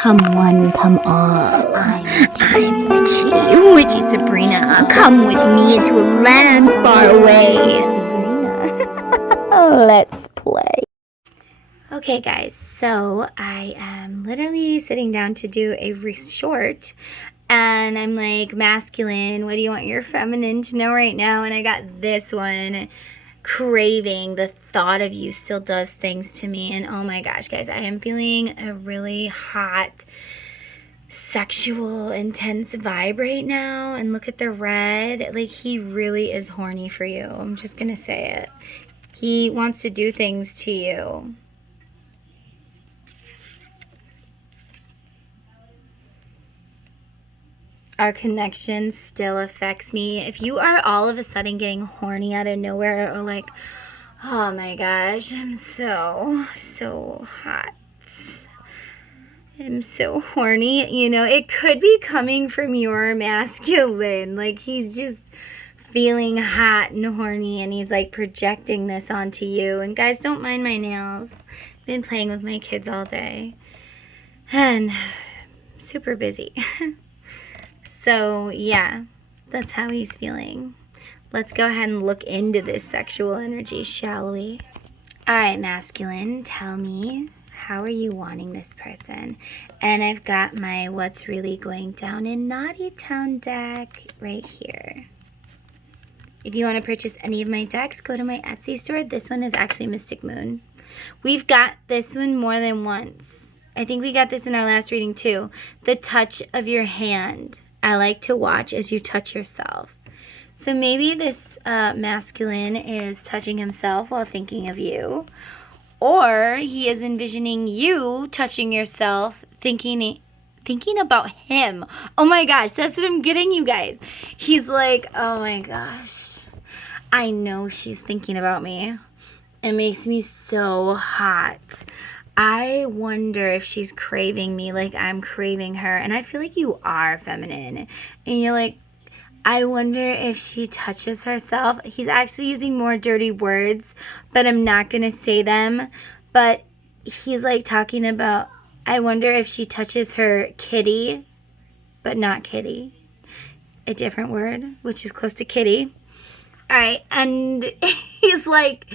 Come one, come all. I'm witchy Sabrina. Come with me into a land far away. Sabrina, let's play. Okay guys, so I am literally sitting down to do a short, and I'm like, masculine, what do you want your feminine to know right now? And I got this one, craving, the thought of you still does things to me. And oh my gosh guys, I am feeling a really hot, sexual, intense vibe right now. And look at the red, like he really is horny for you. I'm just gonna say it. He wants to do things to you. Our connection still affects me. If you are all of a sudden getting horny out of nowhere, or like, oh my gosh, I'm so hot, I'm so horny, you know, it could be coming from your masculine. Like he's just feeling hot and horny, and he's like projecting this onto you. And guys, don't mind my nails. I've been playing with my kids all day and super busy. So yeah, that's how he's feeling. Let's go ahead and look into this sexual energy, shall we? All right, masculine, tell me, how are you wanting this person? And I've got my What's Really Going Down in Naughty Town deck right here. If you want to purchase any of my decks, go to my Etsy store. This one is actually Mystic Moon. We've got this one more than once. I think we got this in our last reading too. The touch of your hand. I like to watch as you touch yourself. So maybe this masculine is touching himself while thinking of you. Or he is envisioning you touching yourself, thinking about him. Oh my gosh, that's what I'm getting, you guys. He's like, oh my gosh, I know she's thinking about me. It makes me so hot. I wonder if she's craving me like I'm craving her. And I feel like you are feminine. And you're like, I wonder if she touches herself. He's actually using more dirty words, but I'm not going to say them. But he's like talking about, I wonder if she touches her kitty, but not kitty. A different word, which is close to kitty. All right. And he's like,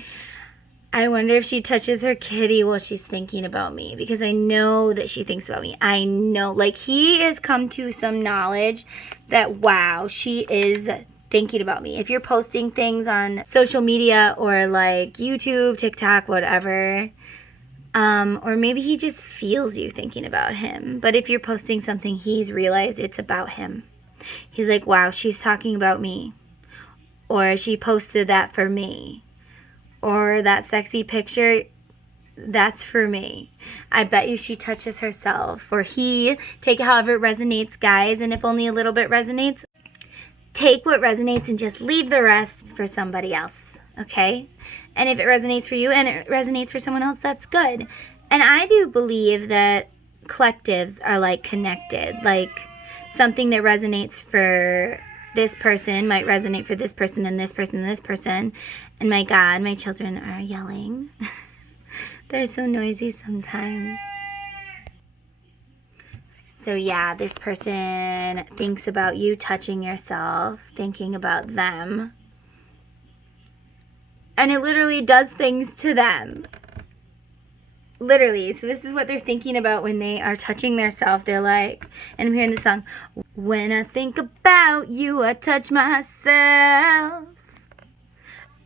I wonder if she touches her kitty while she's thinking about me, because I know that she thinks about me. I know, like he has come to some knowledge that, wow, she is thinking about me. If you're posting things on social media or like YouTube, TikTok, whatever, or maybe he just feels you thinking about him. But if you're posting something, he's realized it's about him. He's like, wow, she's talking about me. Or she posted that for me. Or that sexy picture, that's for me. I bet you she touches herself. Or he, take it however it resonates, guys. And if only a little bit resonates, take what resonates and just leave the rest for somebody else, okay? And if it resonates for you and it resonates for someone else, that's good. And I do believe that collectives are like connected. Like something that resonates for this person might resonate for this person and this person and this person. And my God, my children are yelling. They're so noisy sometimes. So yeah, this person thinks about you touching yourself, thinking about them. And it literally does things to them. Literally. So this is what they're thinking about when they are touching their self. They're like, and I'm hearing the song, when I think about you, I touch myself.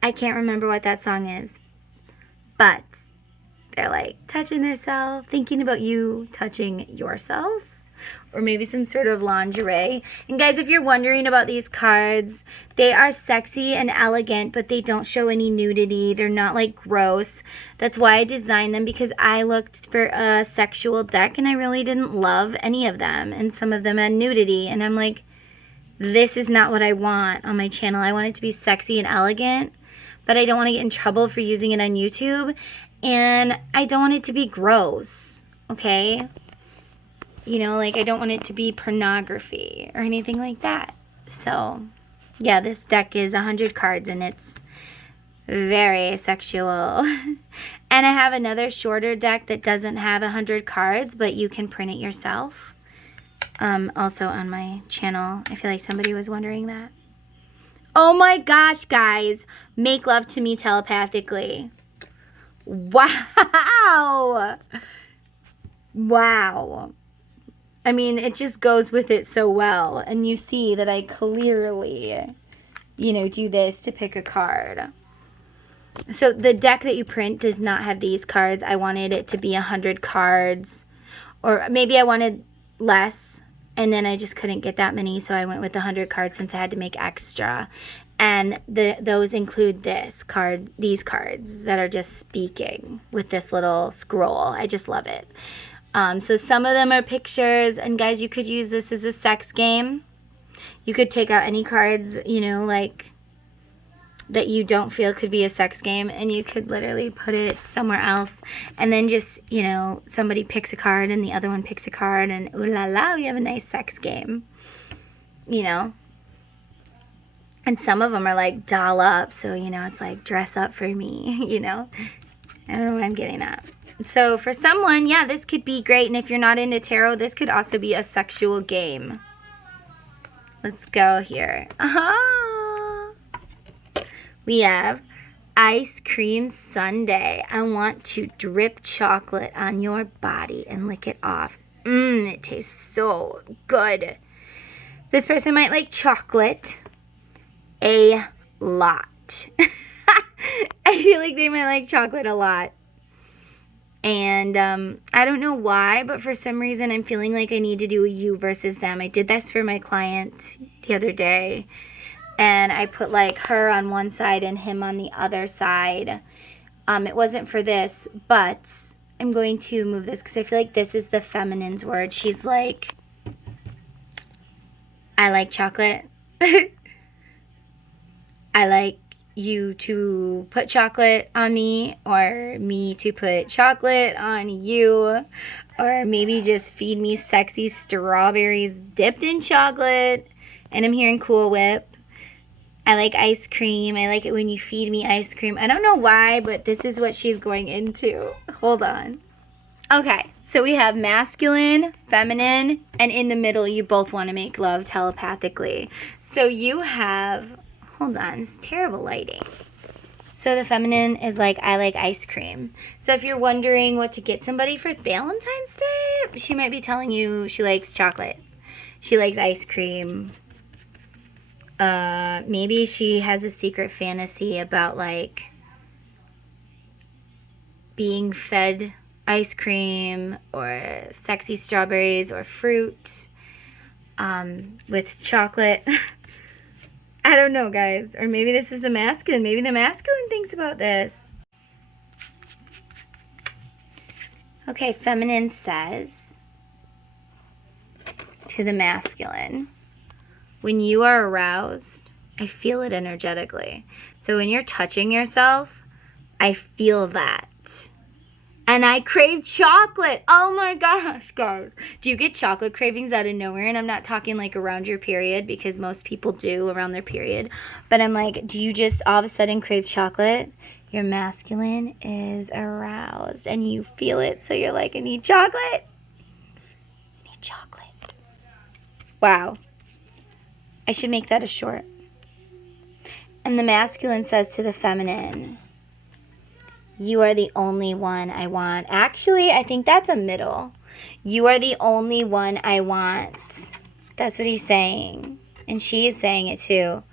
I can't remember what that song is, but they're like touching themselves, thinking about you touching yourself, or maybe some sort of lingerie. And guys, if you're wondering about these cards, they are sexy and elegant, but they don't show any nudity. They're not like gross. That's why I designed them, because I looked for a sexual deck and I really didn't love any of them. And some of them had nudity. And I'm like, this is not what I want on my channel. I want it to be sexy and elegant, but I don't want to get in trouble for using it on YouTube. And I don't want it to be gross, okay? You know, like I don't want it to be pornography or anything like that. So, yeah, this deck is 100 cards and it's Very sexual. And I have another shorter deck that doesn't have 100 cards, but you can print it yourself. Also on my channel. I feel like somebody was wondering that. Oh my gosh, guys. Make love to me telepathically. Wow. Wow. I mean, it just goes with it so well. And you see that I clearly, you know, do this to pick a card. So the deck that you print does not have these cards. I wanted it to be 100 cards. Or maybe I wanted less. And then I just couldn't get that many. So I went with 100 cards since I had to make extra. And those include these cards that are just speaking with this little scroll. I just love it. So some of them are pictures. And guys, you could use this as a sex game. You could take out any cards, you know, like that you don't feel could be a sex game, and you could literally put it somewhere else, and then just, you know, somebody picks a card and the other one picks a card, and ooh la la, we have a nice sex game, you know. And some of them are like doll up, so, you know, it's like dress up for me, you know. I don't know why I'm getting that. So for someone, yeah, this could be great. And if you're not into tarot, this could also be a sexual game. Let's go here. We have ice cream sundae. I want to drip chocolate on your body and lick it off. It tastes so good. This person might like chocolate a lot. I feel like they might like chocolate a lot. And I don't know why, but for some reason I'm feeling like I need to do a you versus them. I did this for my client the other day. And I put like her on one side and him on the other side. It wasn't for this, but I'm going to move this because I feel like this is the feminine's word. She's like, I like chocolate. I like you to put chocolate on me, or me to put chocolate on you, or maybe just feed me sexy strawberries dipped in chocolate. And I'm hearing Cool Whip. I like ice cream. I like it when you feed me ice cream. I don't know why, but this is what she's going into. Hold on. Okay, so we have masculine, feminine, and in the middle, you both want to make love telepathically. So you have, hold on, it's terrible lighting. So the feminine is like, I like ice cream. So if you're wondering what to get somebody for Valentine's Day, she might be telling you she likes chocolate. She likes ice cream. Maybe she has a secret fantasy about like being fed ice cream or sexy strawberries or fruit with chocolate. I don't know, guys. Or maybe this is the masculine. Maybe the masculine thinks about this. Okay, feminine says to the masculine, when you are aroused, I feel it energetically. So when you're touching yourself, I feel that. And I crave chocolate. Oh my gosh, guys. Do you get chocolate cravings out of nowhere? And I'm not talking like around your period, because most people do around their period. But I'm like, do you just all of a sudden crave chocolate? Your masculine is aroused and you feel it. So you're like, I need chocolate. I need chocolate. Wow. I should make that a short. And the masculine says to the feminine, you are the only one I want. Actually, I think that's a middle. You are the only one I want. That's what he's saying. And she is saying it too.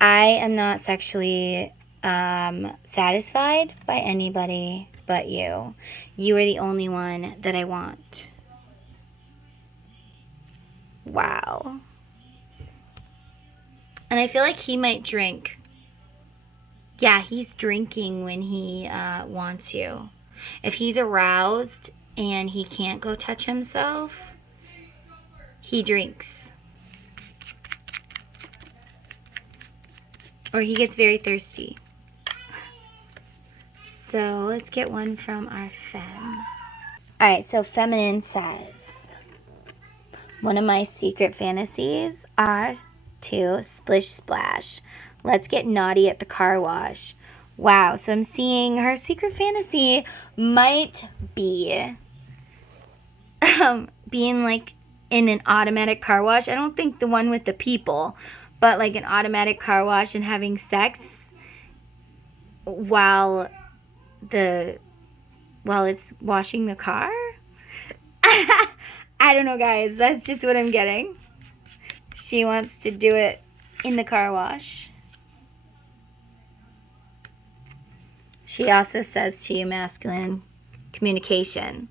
I am not sexually satisfied by anybody but you. You are the only one that I want. Wow. And I feel like he might drink. Yeah, he's drinking when he wants you. If he's aroused and he can't go touch himself, he drinks. Or he gets very thirsty. So let's get one from our femme. Alright, so feminine says, one of my secret fantasies are to splish splash. Let's get naughty at the car wash. Wow, so I'm seeing her secret fantasy might be being like in an automatic car wash. I don't think the one with the people, but like an automatic car wash and having sex while it's washing the car. I don't know, guys. That's just what I'm getting. She wants to do it in the car wash. She also says to you, masculine communication,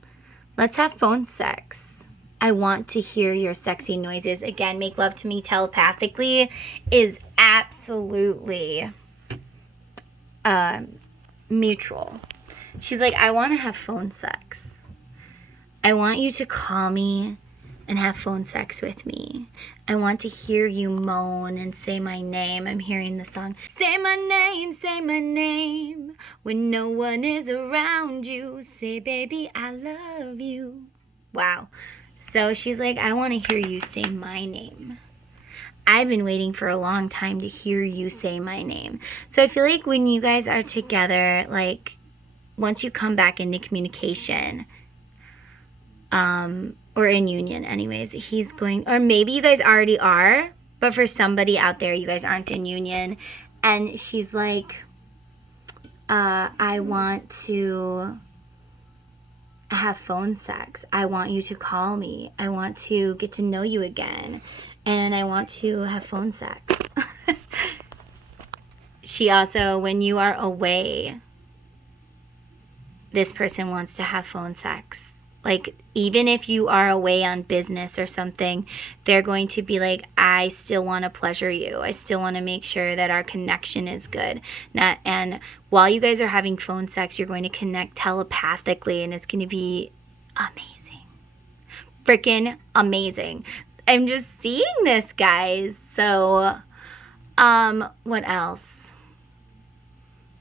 let's have phone sex. I want to hear your sexy noises. Again, make love to me telepathically is absolutely mutual. She's like, I want to have phone sex. I want you to call me and have phone sex with me. I want to hear you moan and say my name. I'm hearing the song, say my name, when no one is around you. Say, baby, I love you. Wow. So she's like, I want to hear you say my name. I've been waiting for a long time to hear you say my name. So I feel like when you guys are together, like once you come back into communication, or in union anyways, he's going, or maybe you guys already are, but for somebody out there, you guys aren't in union, and she's like, I want to have phone sex. I want you to call me. I want to get to know you again, and I want to have phone sex. She also, when you are away, this person wants to have phone sex. Like, even if you are away on business or something, they're going to be like, I still want to pleasure you. I still want to make sure that our connection is good. And while you guys are having phone sex, you're going to connect telepathically, and it's going to be amazing. Freaking amazing. I'm just seeing this, guys. So, what else?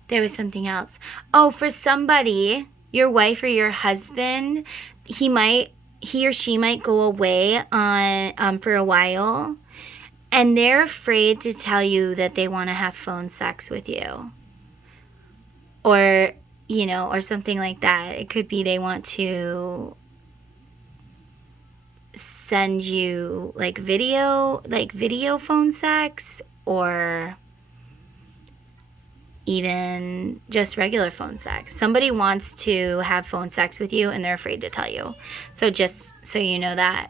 There was something else. Oh, for somebody, your wife or your husband, he or she might go away on for a while, and they're afraid to tell you that they want to have phone sex with you, or or something like that. It could be they want to send you like video phone sex, or even just regular phone sex. Somebody wants to have phone sex with you and they're afraid to tell you. So just so you know that.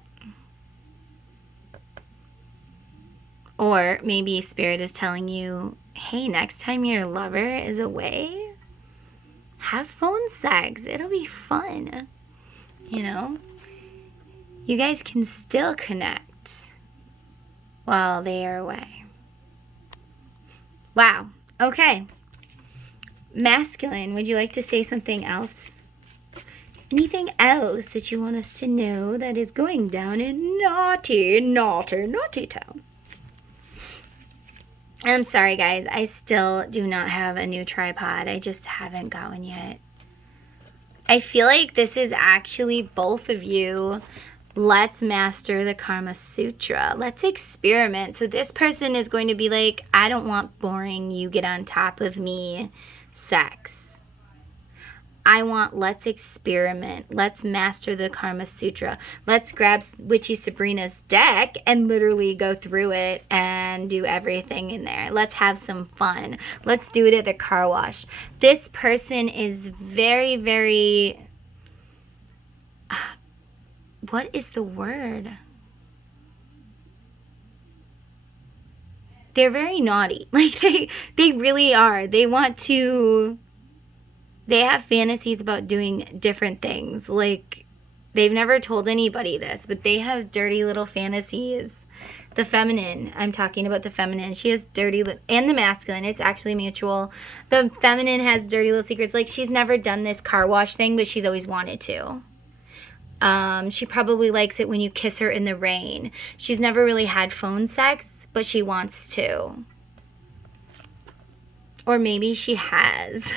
Or maybe Spirit is telling you, hey, next time your lover is away, have phone sex. It'll be fun. You guys can still connect while they are away. Wow. Okay. Masculine, would you like to say something else? Anything else that you want us to know that is going down in naughty town? I'm sorry, guys. I still do not have a new tripod. I just haven't got one yet. I feel like this is actually both of you. Let's master the Karma Sutra. Let's experiment. So this person is going to be like, I don't want boring, you get on top of me sex. I want, let's experiment. Let's master the Karma Sutra. Let's grab Witchy Sabrina's deck and literally go through it and do everything in there. Let's have some fun. Let's do it at the car wash. This person is very, very... what is the word? They're very naughty. Like, they really are. They have fantasies about doing different things. Like, they've never told anybody this, but they have dirty little fantasies. The feminine, I'm talking about the feminine. She has dirty, and the masculine, it's actually mutual. The feminine has dirty little secrets. Like, she's never done this car wash thing, but she's always wanted to. She probably likes it when you kiss her in the rain. She's never really had phone sex, but she wants to. Or maybe she has,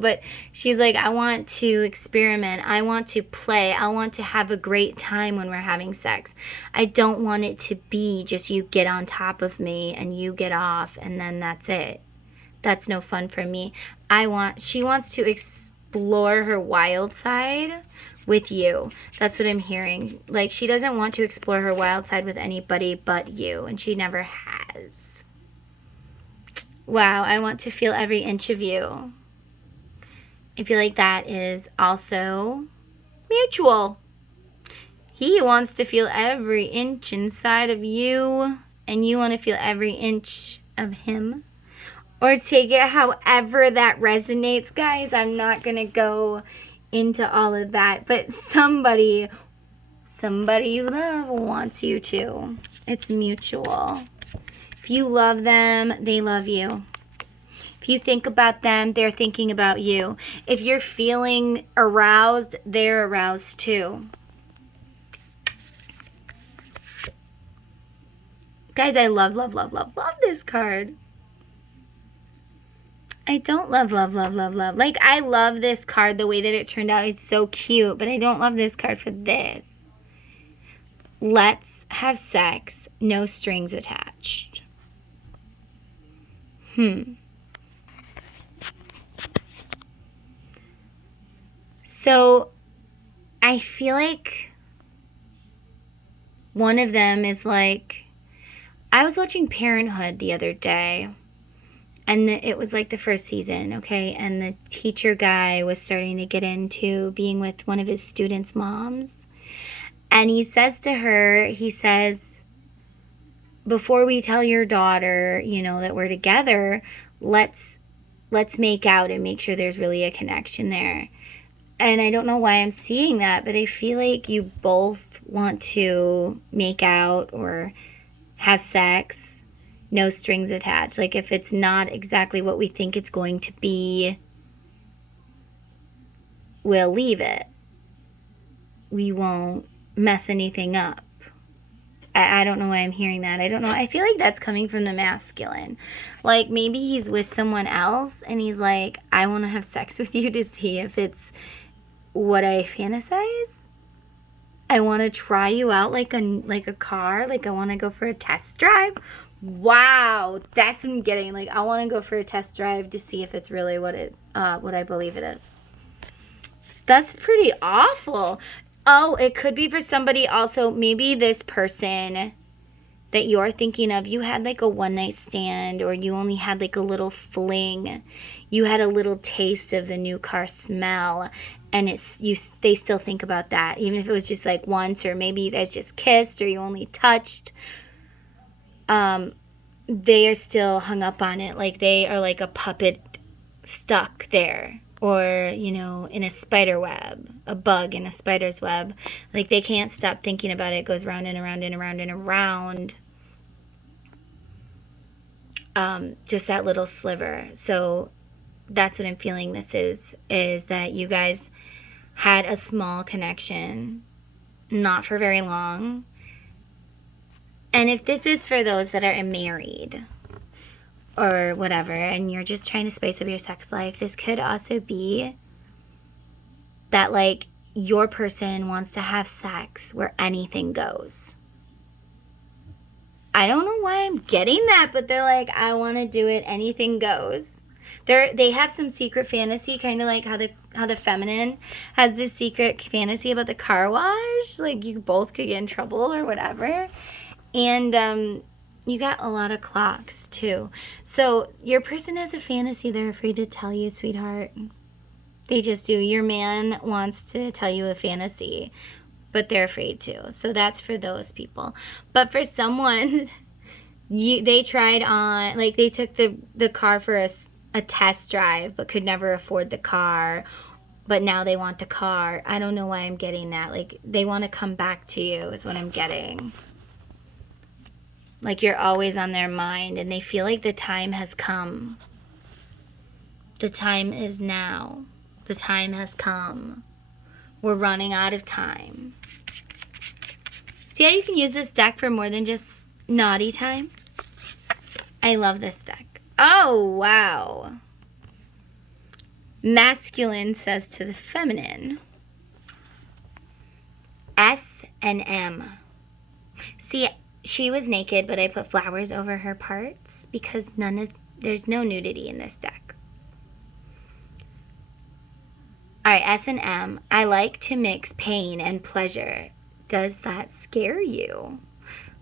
but she's like, I want to experiment. I want to play. I want to have a great time when we're having sex. I don't want it to be just you get on top of me and you get off and then that's it. That's no fun for me. She wants to explore her wild side with you. That's what I'm hearing. Like, she doesn't want to explore her wild side with anybody but you, and she never has. Wow, I want to feel every inch of you. I feel like that is also mutual. He wants to feel every inch inside of you, and you want to feel every inch of him. Or take it however that resonates, guys. I'm not going to go into all of that. But somebody you love wants you to. It's mutual. If you love them, they love you. If you think about them, they're thinking about you. If you're feeling aroused, they're aroused too. Guys, I love this card. I don't love. Like, I love this card the way that it turned out. It's so cute, but I don't love this card for this. Let's have sex, no strings attached. So, I feel like one of them is like, I was watching Parenthood the other day. And it was like the first season, okay? And the teacher guy was starting to get into being with one of his students' moms. And he says to her, he says, before we tell your daughter, you know, that we're together, let's make out and make sure there's really a connection there. And I don't know why I'm seeing that, but I feel like you both want to make out or have sex. No strings attached. Like, if it's not exactly what we think it's going to be, we'll leave it. We won't mess anything up. I don't know why I'm hearing that. I don't know. I feel like that's coming from the masculine. Like, maybe he's with someone else and he's like, I want to have sex with you to see if it's what I fantasize. I want to try you out like a car. Like, I want to go for a test drive. Wow, that's what I'm getting. Like, I want to go for a test drive to see if it's really what I believe it is. That's pretty awful. Oh, it could be for somebody also. Maybe this person that you're thinking of, you had like a one-night stand, or you only had like a little fling. You had a little taste of the new car smell, and they still think about that, even if it was just like once, or maybe you guys just kissed, or you only touched. They are still hung up on it. Like, they are like a puppet stuck there, or, you know, in a spider web, a bug in a spider's web. Like, they can't stop thinking about it. It goes round and around and around and around. Just that little sliver. So that's what I'm feeling this is that you guys had a small connection, not for very long. And if this is for those that are married or whatever, and you're just trying to spice up your sex life, this could also be that, like, your person wants to have sex where anything goes. I don't know why I'm getting that, but they're like, I want to do it, anything goes. They have some secret fantasy, kind of like how the feminine has this secret fantasy about the car wash. Like, you both could get in trouble or whatever. And you got a lot of clocks too. So your person has a fantasy they're afraid to tell you, sweetheart. They just do. Your man wants to tell you a fantasy, but they're afraid to. So that's for those people. But for someone, they tried on, like, they took the car for a test drive, but could never afford the car. But now they want the car. I don't know why I'm getting that. Like, they want to come back to you is what I'm getting. Like, you're always on their mind, and they feel like the time has come. The time is now. The time has come. We're running out of time. See how you can use this deck for more than just naughty time? I love this deck. Oh, wow. Masculine says to the feminine. S and M. See, she was naked, but I put flowers over her parts because none of There's no nudity in this deck. All right, S&M. I like to mix pain and pleasure. Does that scare you?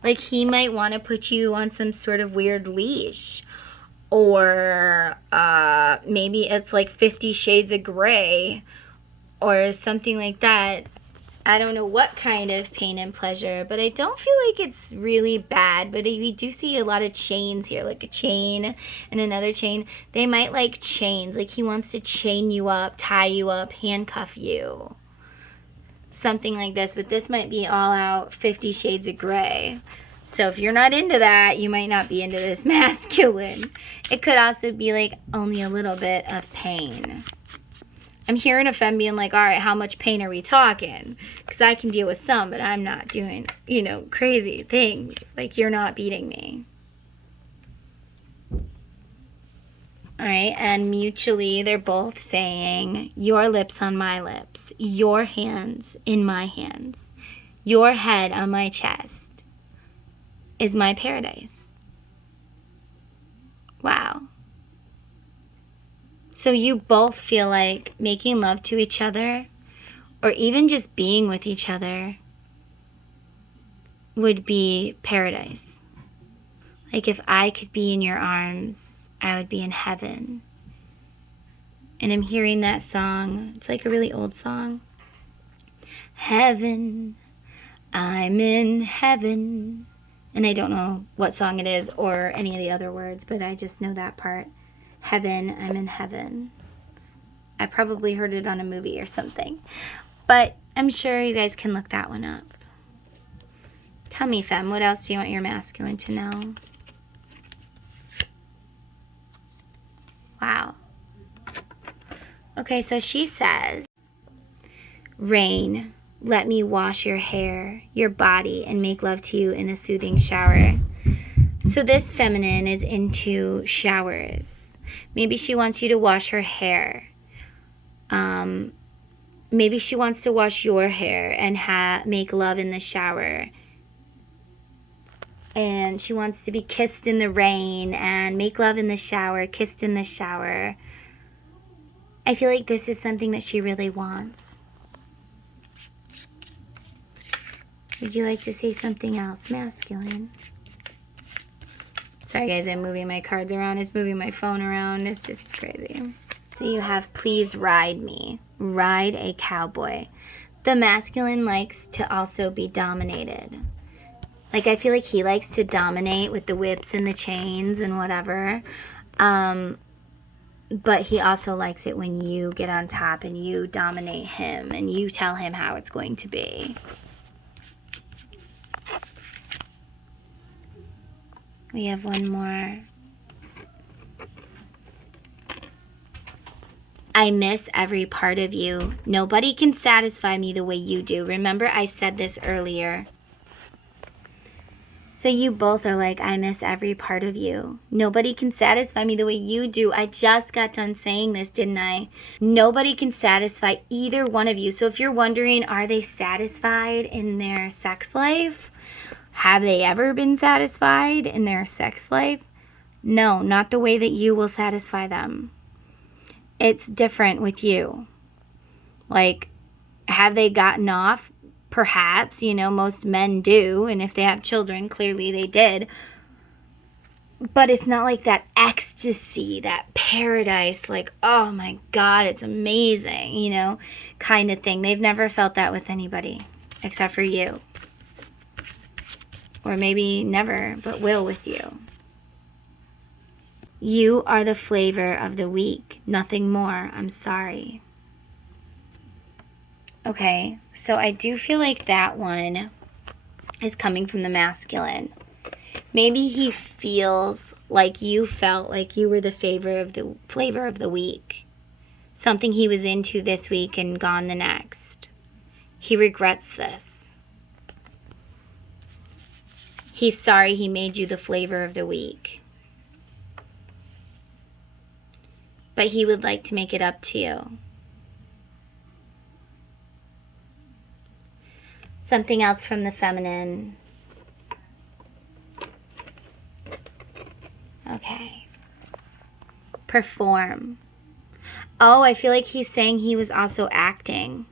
Like, he might want to put you on some sort of weird leash. Or maybe it's like 50 Shades of Grey or something like that. I don't know what kind of pain and pleasure, but I don't feel like it's really bad. But we do see a lot of chains here, like a chain and another chain. They might like chains, like he wants to chain you up, tie you up, handcuff you. Something like this, but this might be all out 50 Shades of Grey. So if you're not into that, you might not be into this masculine. It could also be like only a little bit of pain. I'm hearing a femme being like, all right, how much pain are we talking? Because I can deal with some, but I'm not doing, you know, crazy things. Like, you're not beating me. All right, and mutually, they're both saying, your lips on my lips, your hands in my hands, your head on my chest is my paradise. Wow. So you both feel like making love to each other, or even just being with each other, would be paradise. Like, if I could be in your arms, I would be in heaven. And I'm hearing that song. It's like a really old song. Heaven, I'm in heaven. And I don't know what song it is or any of the other words, but I just know that part. Heaven, I'm in heaven. I probably heard it on a movie or something. But I'm sure you guys can look that one up. Tell me, femme, what else do you want your masculine to know? Wow. Okay, so she says, rain, let me wash your hair, your body, and make love to you in a soothing shower. So this feminine is into showers. Maybe she wants you to wash her hair. Maybe she wants to wash your hair and make love in the shower. And she wants to be kissed in the rain and make love in the shower, kissed in the shower. I feel like this is something that she really wants. Would you like to say something else, masculine? Sorry guys, I'm moving my cards around. It's moving my phone around. It's just crazy. So you have, please ride me. Ride a cowboy. The masculine likes to also be dominated. Like, I feel like he likes to dominate with the whips and the chains and whatever. But he also likes it when you get on top and you dominate him and you tell him how it's going to be. We have one more. I miss every part of you. Nobody can satisfy me the way you do. Remember, I said this earlier. So you both are like, I miss every part of you. Nobody can satisfy me the way you do. I just got done saying this, didn't I? Nobody can satisfy either one of you. So if you're wondering, are they satisfied in their sex life? Have they ever been satisfied in their sex life? No, not the way that you will satisfy them. It's different with you. Like, have they gotten off? Perhaps, you know, most men do. And if they have children, clearly they did. But it's not like that ecstasy, that paradise, like, oh my God, it's amazing, you know, kind of thing. They've never felt that with anybody except for you. Or maybe never, but will with you. You are the flavor of the week. Nothing more. I'm sorry. Okay, so I do feel like that one is coming from the masculine. Maybe he feels like you felt like you were the flavor of the week. Something he was into this week and gone the next. He regrets this. He's sorry he made you the flavor of the week. But he would like to make it up to you. Something else from the feminine. Okay. Perform. Oh, I feel like he's saying he was also acting.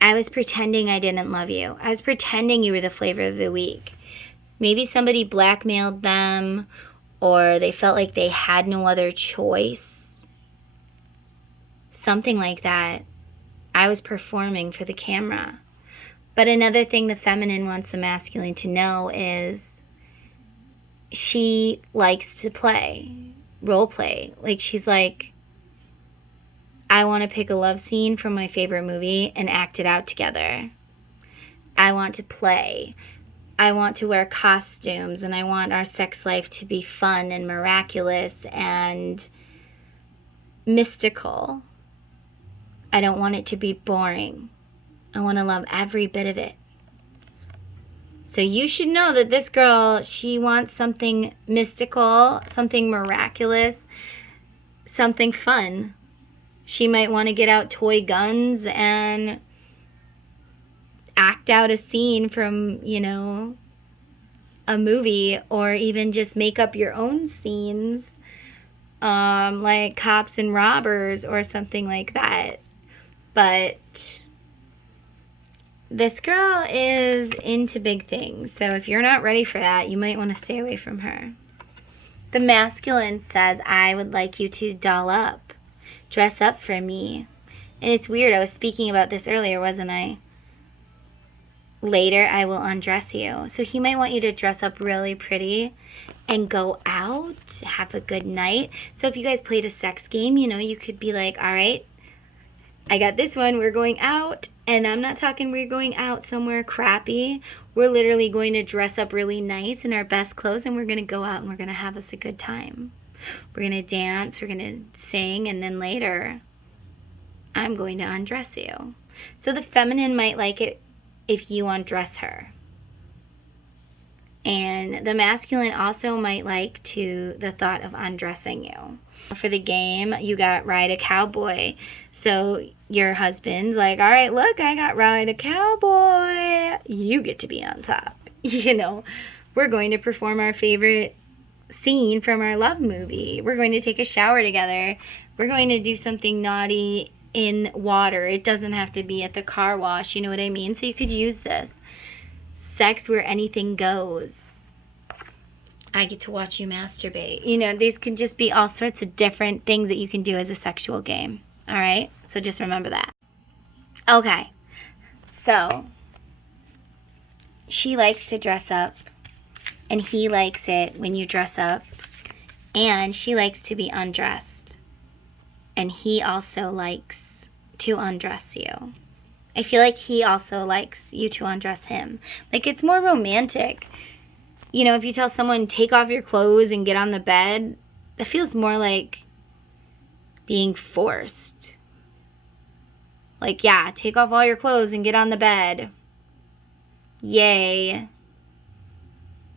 I was pretending I didn't love you. I was pretending you were the flavor of the week. Maybe somebody blackmailed them, or they felt like they had no other choice. Something like that. I was performing for the camera. But another thing the feminine wants the masculine to know is she likes to play, role play. Like, she's like, I want to pick a love scene from my favorite movie and act it out together. I want to play. I want to wear costumes, and I want our sex life to be fun and miraculous and mystical. I don't want it to be boring. I want to love every bit of it. So you should know that this girl, she wants something mystical, something miraculous, something fun. She might want to get out toy guns and act out a scene from, you know, a movie, or even just make up your own scenes, like Cops and Robbers or something like that. But this girl is into big things, so if you're not ready for that, you might want to stay away from her. The masculine says, I would like you to doll up, dress up for me. And it's weird, I was speaking about this earlier, wasn't I? Later, I will undress you. So he might want you to dress up really pretty and go out, have a good night. So if you guys played a sex game, you know, you could be like, all right, I got this one, we're going out. And I'm not talking we're going out somewhere crappy. We're literally going to dress up really nice in our best clothes, and we're going to go out and we're going to have us a good time. We're going to dance, we're going to sing, and then later, I'm going to undress you. So the feminine might like it if you undress her. And the masculine also might like the thought of undressing you. For the game, you got ride a cowboy. So your husband's like, all right, look, I got ride a cowboy. You get to be on top. You know, we're going to perform our favorite scene from our love movie. We're going to take a shower together. We're going to do something naughty in water. It doesn't have to be at the car wash. You know what I mean? So you could use this. Sex where anything goes. I get to watch you masturbate. You know, these could just be all sorts of different things that you can do as a sexual game. All right? So just remember that. Okay. So she likes to dress up, and he likes it when you dress up, and she likes to be undressed, and he also likes to undress you. I feel like he also likes you to undress him. Like, it's more romantic. You know, if you tell someone, take off your clothes and get on the bed, that feels more like being forced. Like, yeah, take off all your clothes and get on the bed. Yay.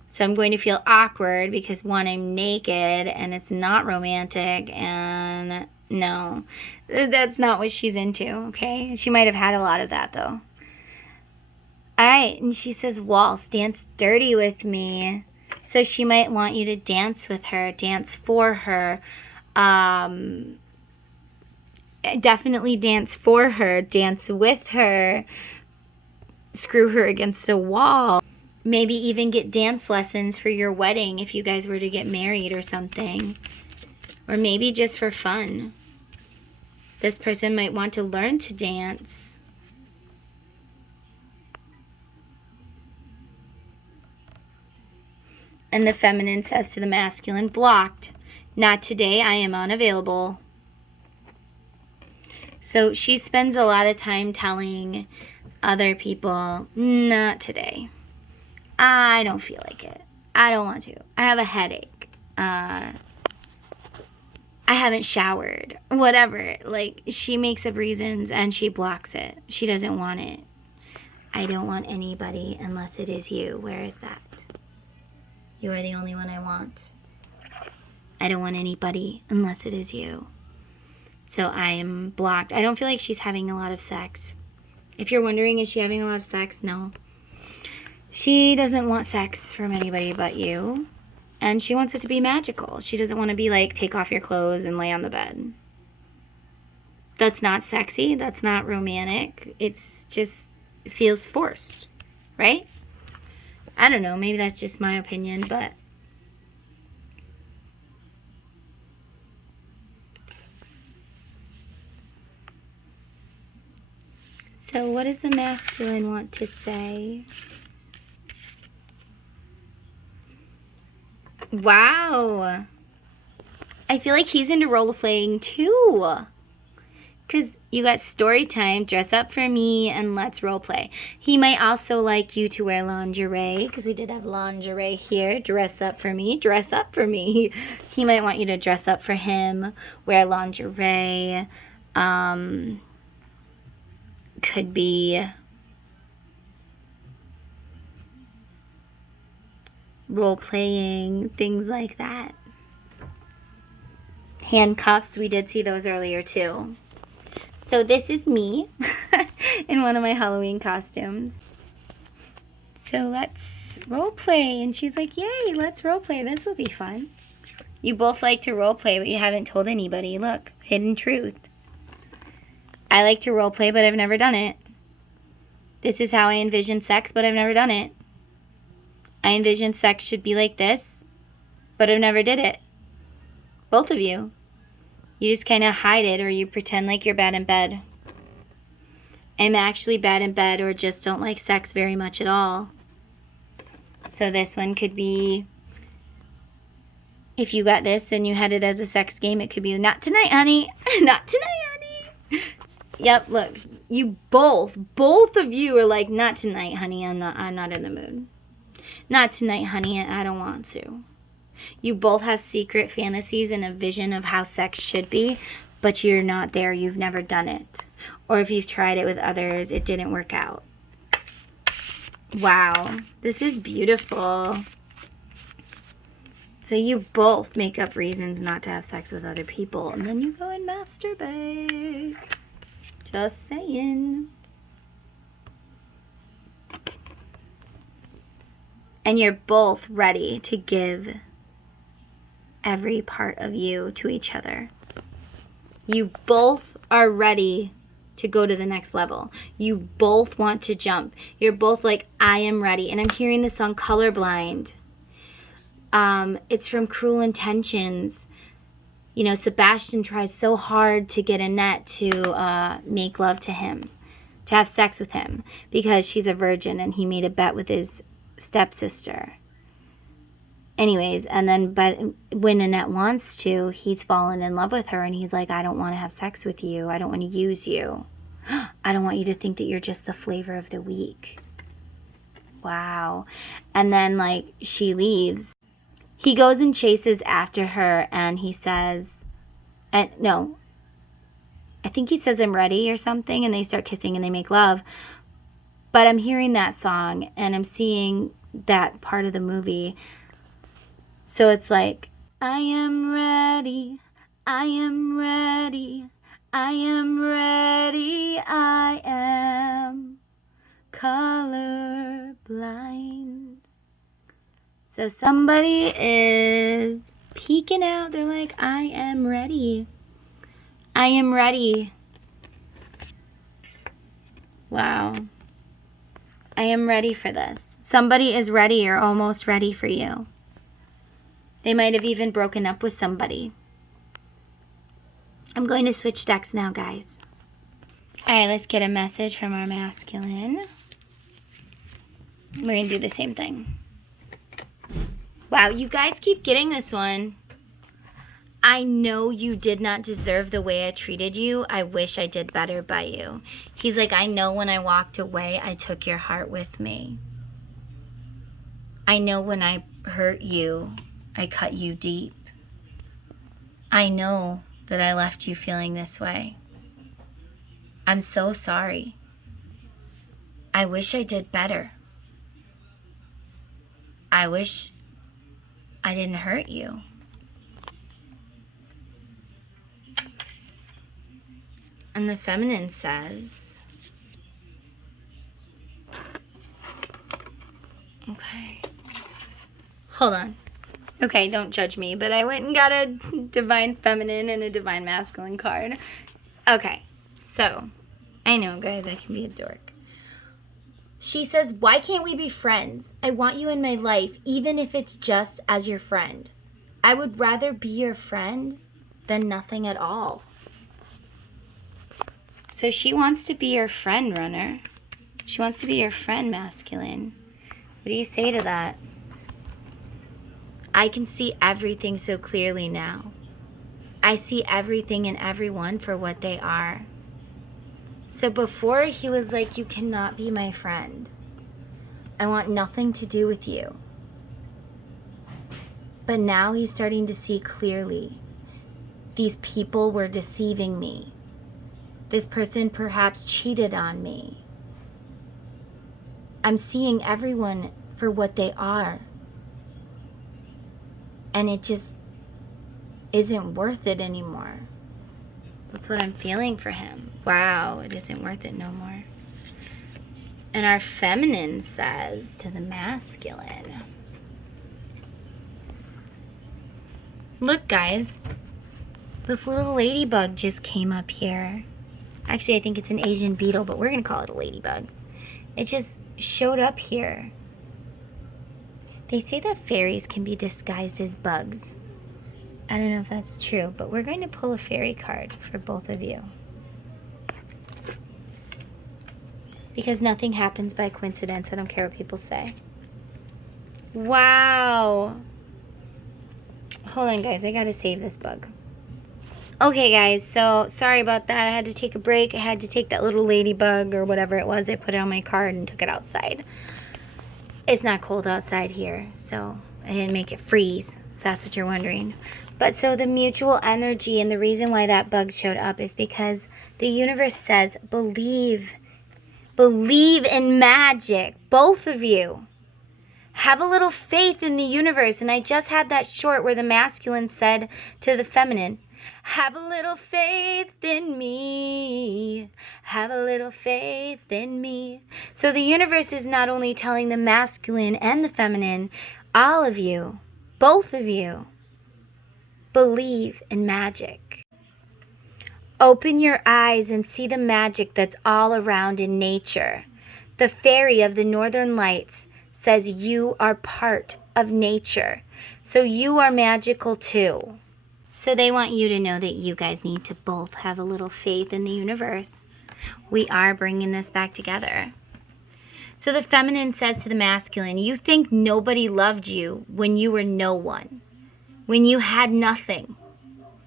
So I'm going to feel awkward because, one, I'm naked and it's not romantic, and no, that's not what she's into, okay? She might have had a lot of that, though. All right, and she says, waltz, dance dirty with me. So she might want you to dance with her, dance for her. Definitely dance for her, dance with her, screw her against a wall. Maybe even get dance lessons for your wedding if you guys were to get married or something. Or maybe just for fun. This person might want to learn to dance. And the feminine says to the masculine, blocked. Not today, I am unavailable. So she spends a lot of time telling other people, not today. I don't feel like it. I don't want to. I have a headache. I haven't showered. Whatever. Like, she makes up reasons and she blocks it. She doesn't want it. I don't want anybody unless it is you. Where is that? You are the only one I want. I don't want anybody unless it is you. So I am blocked. I don't feel like she's having a lot of sex. If you're wondering, is she having a lot of sex? No. She doesn't want sex from anybody but you. And she wants it to be magical. She doesn't want to be like, take off your clothes and lay on the bed. That's not sexy. That's not romantic. It's just, it feels forced, right? I don't know. Maybe that's just my opinion, but so what does the masculine want to say? Wow. I feel like he's into role-playing too. Because you got story time, dress up for me, and let's roleplay. He might also like you to wear lingerie, because we did have lingerie here. Dress up for me, dress up for me. He might want you to dress up for him, wear lingerie. Could be role-playing, things like that. Handcuffs, we did see those earlier too. So this is me in one of my Halloween costumes. So let's role play. And she's like, yay, let's role play. This will be fun. You both like to role play, but you haven't told anybody. Look, hidden truth. I like to role play, but I've never done it. This is how I envision sex, but I've never done it. I envision sex should be like this, but I've never did it. Both of you. You just kind of hide it, or you pretend like you're bad in bed. I'm actually bad in bed, or just don't like sex very much at all. So this one could be, if you got this and you had it as a sex game, it could be, not tonight, honey. Not tonight, honey. Yep, look, you both of you are like, not tonight, honey. I'm not in the mood. Not tonight, honey. I don't want to. You both have secret fantasies and a vision of how sex should be, but you're not there. You've never done it. Or if you've tried it with others, it didn't work out. Wow, this is beautiful. So you both make up reasons not to have sex with other people, and then you go and masturbate. Just saying. And you're both ready to give every part of you to each other. You both are ready to go to the next level. You both want to jump. You're both like, I am ready. And I'm hearing the song Colorblind. It's from Cruel Intentions. You know, Sebastian tries so hard to get Annette to make love to him, to have sex with him, because she's a virgin and he made a bet with his stepsister. Anyways, and then when Annette wants to, he's fallen in love with her and he's like, I don't want to have sex with you. I don't want to use you. I don't want you to think that you're just the flavor of the week. Wow. And then like she leaves. He goes and chases after her and he says, I think he says I'm ready or something, and they start kissing and they make love. But I'm hearing that song and I'm seeing that part of the movie. So it's like, I am ready, I am ready, I am ready, I am colorblind. So somebody is peeking out. They're like, I am ready. I am ready. Wow. I am ready for this. Somebody is ready or almost ready for you. They might have even broken up with somebody. I'm going to switch decks now, guys. All right, let's get a message from our masculine. We're going to do the same thing. Wow, you guys keep getting this one. I know you did not deserve the way I treated you. I wish I did better by you. He's like, I know when I walked away, I took your heart with me. I know when I hurt you, I cut you deep. I know that I left you feeling this way. I'm so sorry. I wish I did better. I wish I didn't hurt you. And the feminine says, okay. Hold on. Okay, don't judge me, but I went and got a divine feminine and a divine masculine card. Okay, so I know, guys, I can be a dork. She says, why can't we be friends? I want you in my life, even if it's just as your friend. I would rather be your friend than nothing at all. So she wants to be your friend, runner. She wants to be your friend, masculine. What do you say to that? I can see everything so clearly now. I see everything and everyone for what they are. So before he was like, you cannot be my friend. I want nothing to do with you. But now he's starting to see clearly. These people were deceiving me. This person perhaps cheated on me. I'm seeing everyone for what they are. And it just isn't worth it anymore. That's what I'm feeling for him. Wow, it isn't worth it no more. And our feminine says to the masculine, look, guys, this little ladybug just came up here. Actually, I think it's an Asian beetle, but we're going to call it a ladybug. It just showed up here. They say that fairies can be disguised as bugs. I don't know if that's true, but we're going to pull a fairy card for both of you. Because nothing happens by coincidence. I don't care what people say. Wow. Hold on, guys. I got to save this bug. Okay, guys. So, sorry about that. I had to take a break. I had to take that little ladybug or whatever it was. I put it on my card and took it outside. It's not cold outside here, so I didn't make it freeze, if that's what you're wondering. But so the mutual energy and the reason why that bug showed up is because the universe says, believe in magic. Both of you. Have a little faith in the universe. And I just had that short where the masculine said to the feminine, have a little faith in me. Have a little faith in me. So the universe is not only telling the masculine and the feminine, all of you, both of you, believe in magic. Open your eyes and see the magic that's all around in nature. The fairy of the northern lights says you are part of nature. So you are magical too. So they want you to know that you guys need to both have a little faith in the universe. We are bringing this back together. So the feminine says to the masculine, you think nobody loved you when you were no one, when you had nothing.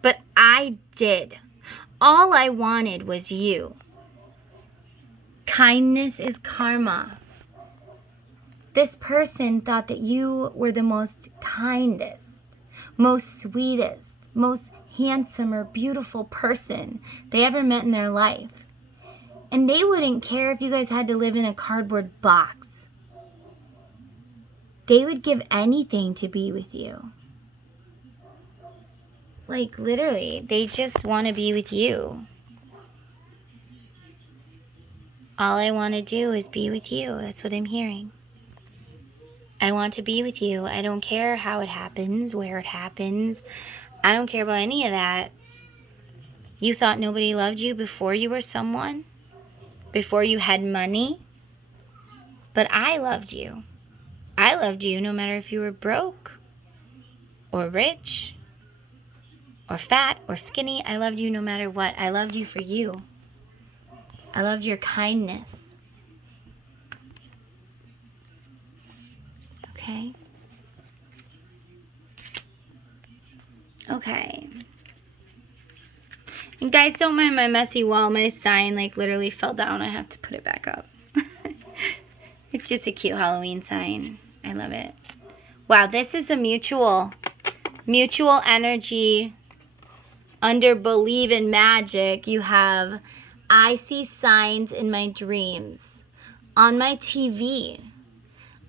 But I did. All I wanted was you. Kindness is karma. This person thought that you were the most kindest, most sweetest, most handsome or beautiful person they ever met in their life. And they wouldn't care if you guys had to live in a cardboard box. They would give anything to be with you. Like, literally, they just want to be with you. All I want to do is be with you. That's what I'm hearing. I want to be with you. I don't care how it happens, where it happens. I don't care about any of that. You thought nobody loved you before you were someone? Before you had money? But I loved you. I loved you no matter if you were broke or rich or fat or skinny. I loved you no matter what. I loved you for you. I loved your kindness. Okay? Okay. And guys, don't mind my messy wall. My sign like literally fell down. I have to put it back up. It's just a cute Halloween sign. I love it. Wow, this is a mutual energy. Under believe in magic, you have I see signs in my dreams, on my TV,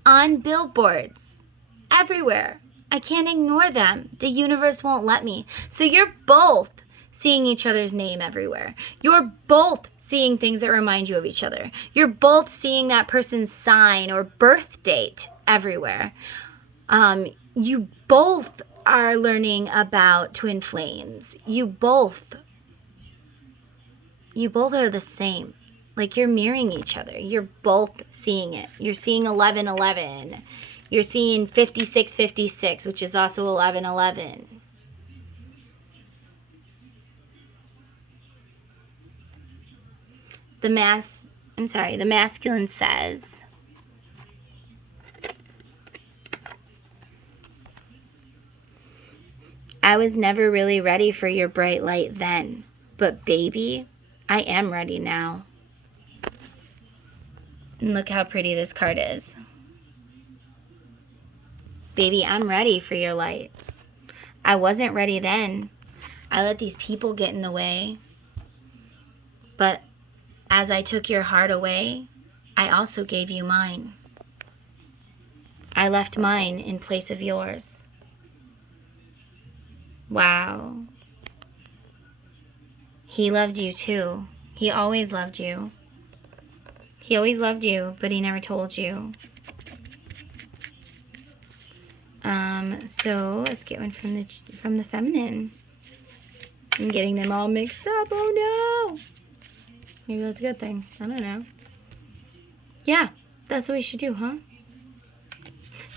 on billboards, everywhere. I can't ignore them. The universe won't let me. So you're both seeing each other's name everywhere. You're both seeing things that remind you of each other. You're both seeing that person's sign or birth date everywhere. You both are learning about twin flames. You both are the same. Like, you're mirroring each other. You're both seeing it. You're seeing 1111. You're seeing 5656, which is also 1111. The masculine says, I was never really ready for your bright light then, but baby, I am ready now. And look how pretty this card is. Baby, I'm ready for your light. I wasn't ready then. I let these people get in the way. But as I took your heart away, I also gave you mine. I left mine in place of yours. Wow. He loved you too. He always loved you. He always loved you, but he never told you. So let's get one from the feminine. I'm getting them all mixed up. Oh no. Maybe that's a good thing. I don't know. Yeah, that's what we should do, huh?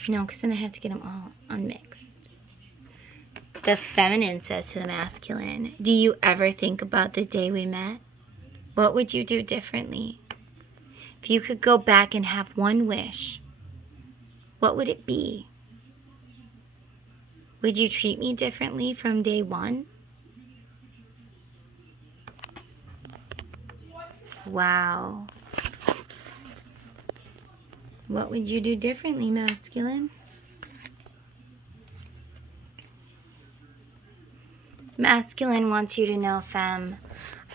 No, because then I have to get them all unmixed. The feminine says to the masculine, do you ever think about the day we met? What would you do differently? If you could go back and have one wish, what would it be? Would you treat me differently from day one? Wow. What would you do differently, masculine? Masculine wants you to know, femme,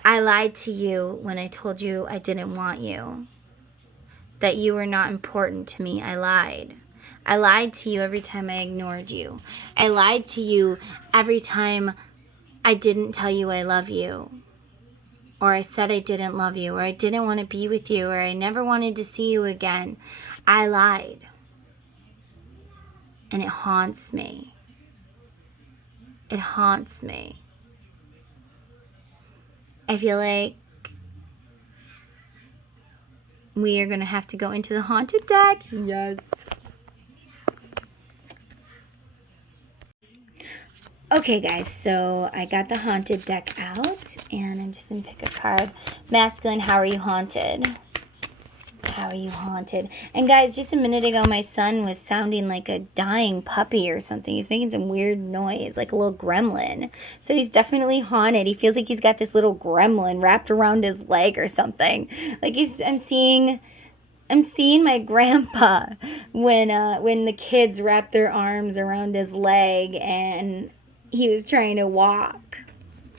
I lied to you when I told you I didn't want you. That you were not important to me. I lied. I lied to you every time I ignored you. I lied to you every time I didn't tell you I love you. Or I said I didn't love you. Or I didn't want to be with you. Or I never wanted to see you again. I lied. And it haunts me. It haunts me. I feel like we are going to have to go into the haunted deck. Yes. Okay, guys, so I got the haunted deck out, and I'm just going to pick a card. Masculine, how are you haunted? How are you haunted? And guys, just a minute ago, my son was sounding like a dying puppy or something. He's making some weird noise, like a little gremlin. So he's definitely haunted. He feels like he's got this little gremlin wrapped around his leg or something. Like I'm seeing my grandpa when the kids wrapped their arms around his leg and he was trying to walk.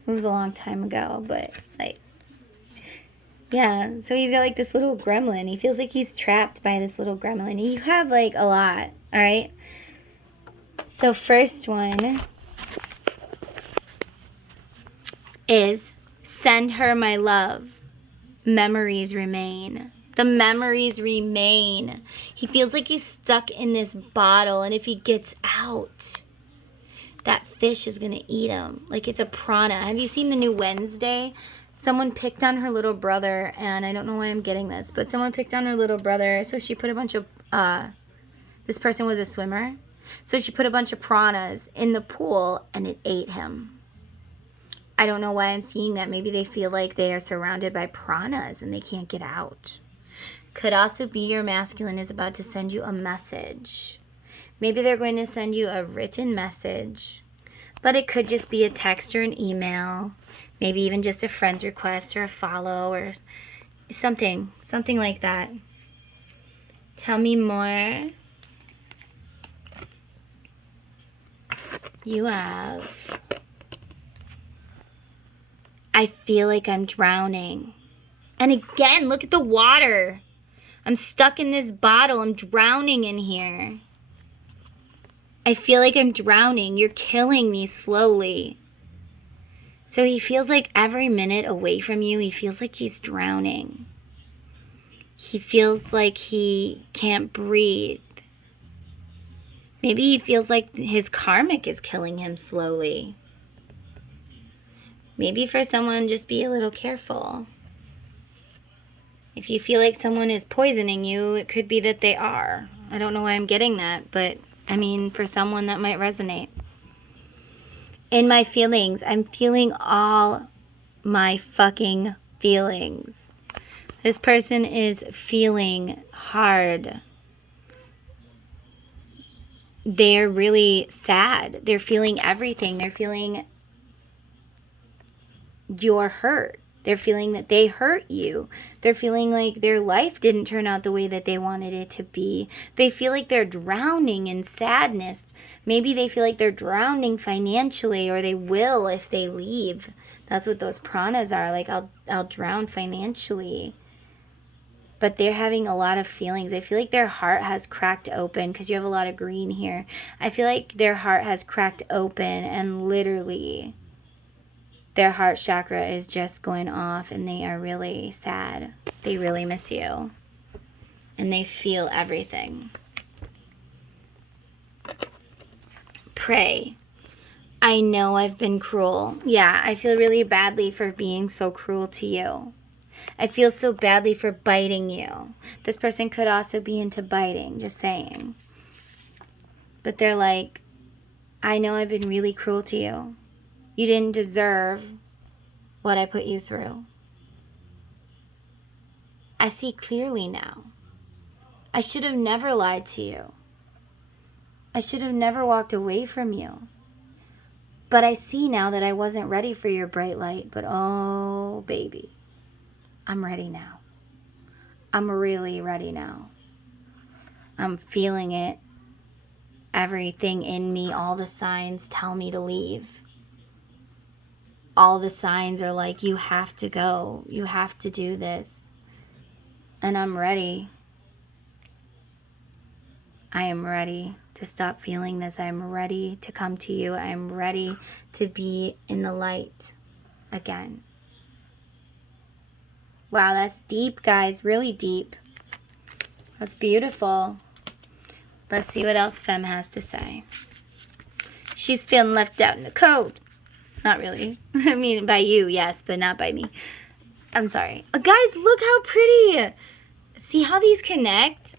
It was a long time ago, but like, yeah. So he's got like this little gremlin. He feels like he's trapped by this little gremlin. You have like a lot, all right? So first one is send her my love. Memories remain. The memories remain. He feels like he's stuck in this bottle, and if he gets out, that fish is going to eat him. Like it's a piranha. Have you seen the new Wednesday? Someone picked on her little brother, and I don't know why I'm getting this, but someone picked on her little brother, so she put a bunch of, this person was a swimmer, so she put a bunch of piranhas in the pool, and it ate him. I don't know why I'm seeing that. Maybe they feel like they are surrounded by piranhas, and they can't get out. Could also be your masculine is about to send you a message. Maybe they're going to send you a written message, but it could just be a text or an email, maybe even just a friend's request or a follow or something like that. Tell me more. You have, I feel like I'm drowning. And again, look at the water. I'm stuck in this bottle. I'm drowning in here. I feel like I'm drowning. You're killing me slowly. So he feels like every minute away from you, he feels like he's drowning. He feels like he can't breathe. Maybe he feels like his karmic is killing him slowly. Maybe for someone, just be a little careful. If you feel like someone is poisoning you, it could be that they are. I don't know why I'm getting that, but I mean, for someone that might resonate. In my feelings, I'm feeling all my fucking feelings. This person is feeling hard. They're really sad. They're feeling everything. They're feeling you're hurt. They're feeling that they hurt you. They're feeling like their life didn't turn out the way that they wanted it to be. They feel like they're drowning in sadness. Maybe they feel like they're drowning financially, or they will if they leave. That's what those pranas are. Like, I'll drown financially. But they're having a lot of feelings. I feel like their heart has cracked open, because you have a lot of green here. I feel like their heart has cracked open, and literally their heart chakra is just going off, and they are really sad. They really miss you. And they feel everything. Pray. I know I've been cruel. Yeah, I feel really badly for being so cruel to you. I feel so badly for biting you. This person could also be into biting, just saying. But they're like, I know I've been really cruel to you. You didn't deserve what I put you through. I see clearly now. I should have never lied to you. I should have never walked away from you. But I see now that I wasn't ready for your bright light. But oh, baby, I'm ready now. I'm really ready now. I'm feeling it. Everything in me, all the signs tell me to leave. All the signs are like, you have to go. You have to do this. And I'm ready. I am ready to stop feeling this. I'm ready to come to you. I'm ready to be in the light again. Wow, that's deep, guys. Really deep. That's beautiful. Let's see what else Femme has to say. She's feeling left out in the cold. Not really. I mean, by you, yes, but not by me. I'm sorry. Guys, look how pretty. See how these connect?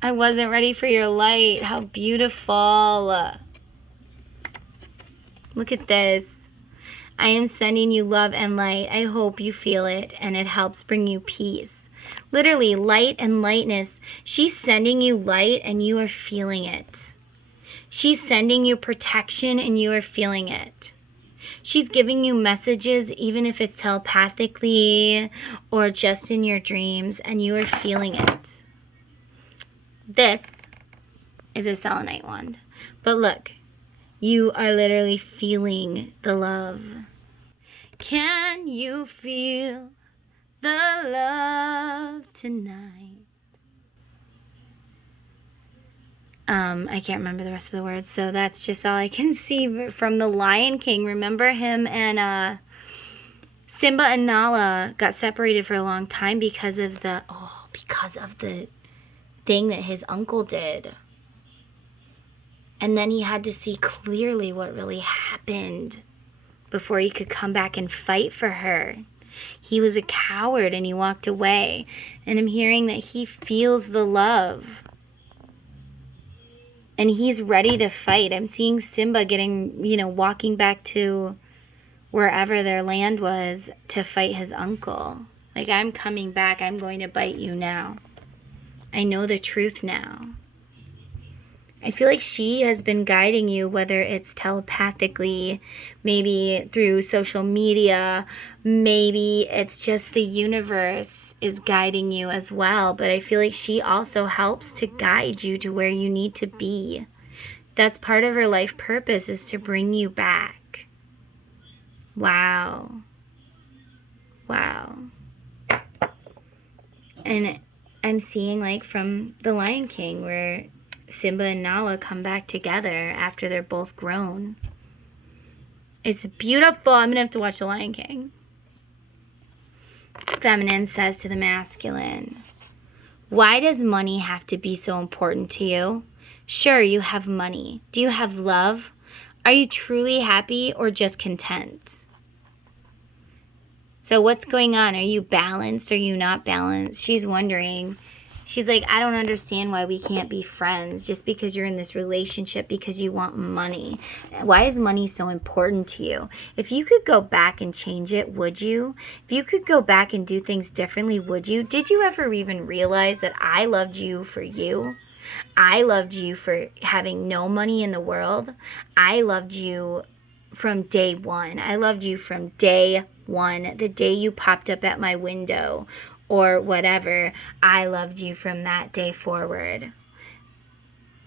I wasn't ready for your light. How beautiful. Look at this. I am sending you love and light. I hope you feel it and it helps bring you peace. Literally, light and lightness. She's sending you light and you are feeling it. She's sending you protection and you are feeling it. She's giving you messages, even if it's telepathically or just in your dreams, and you are feeling it. This is a selenite wand. But look, you are literally feeling the love. Can you feel the love tonight? I can't remember the rest of the words, so that's just all I can see from the Lion King. Remember him and Simba and Nala got separated for a long time because of the thing that his uncle did. And then he had to see clearly what really happened before he could come back and fight for her. He was a coward and he walked away. And I'm hearing that he feels the love. And he's ready to fight. I'm seeing Simba walking back to wherever their land was to fight his uncle. Like, I'm coming back. I'm going to bite you now. I know the truth now. I feel like she has been guiding you, whether it's telepathically, maybe through social media, maybe it's just the universe is guiding you as well. But I feel like she also helps to guide you to where you need to be. That's part of her life purpose, is to bring you back. Wow. Wow. And I'm seeing, like, from the Lion King, where Simba and Nala come back together after they're both grown. It's beautiful. I'm going to have to watch The Lion King. Feminine says to the masculine, Why does money have to be so important to you? Sure, you have money. Do you have love? Are you truly happy or just content? So what's going on? Are you balanced? Are you not balanced? She's wondering. She's like, I don't understand why we can't be friends just because you're in this relationship because you want money. Why is money so important to you? If you could go back and change it, would you? If you could go back and do things differently, would you? Did you ever even realize that I loved you for you? I loved you for having no money in the world. I loved you from day one. I loved you from day one, the day you popped up at my window or whatever. I loved you from that day forward.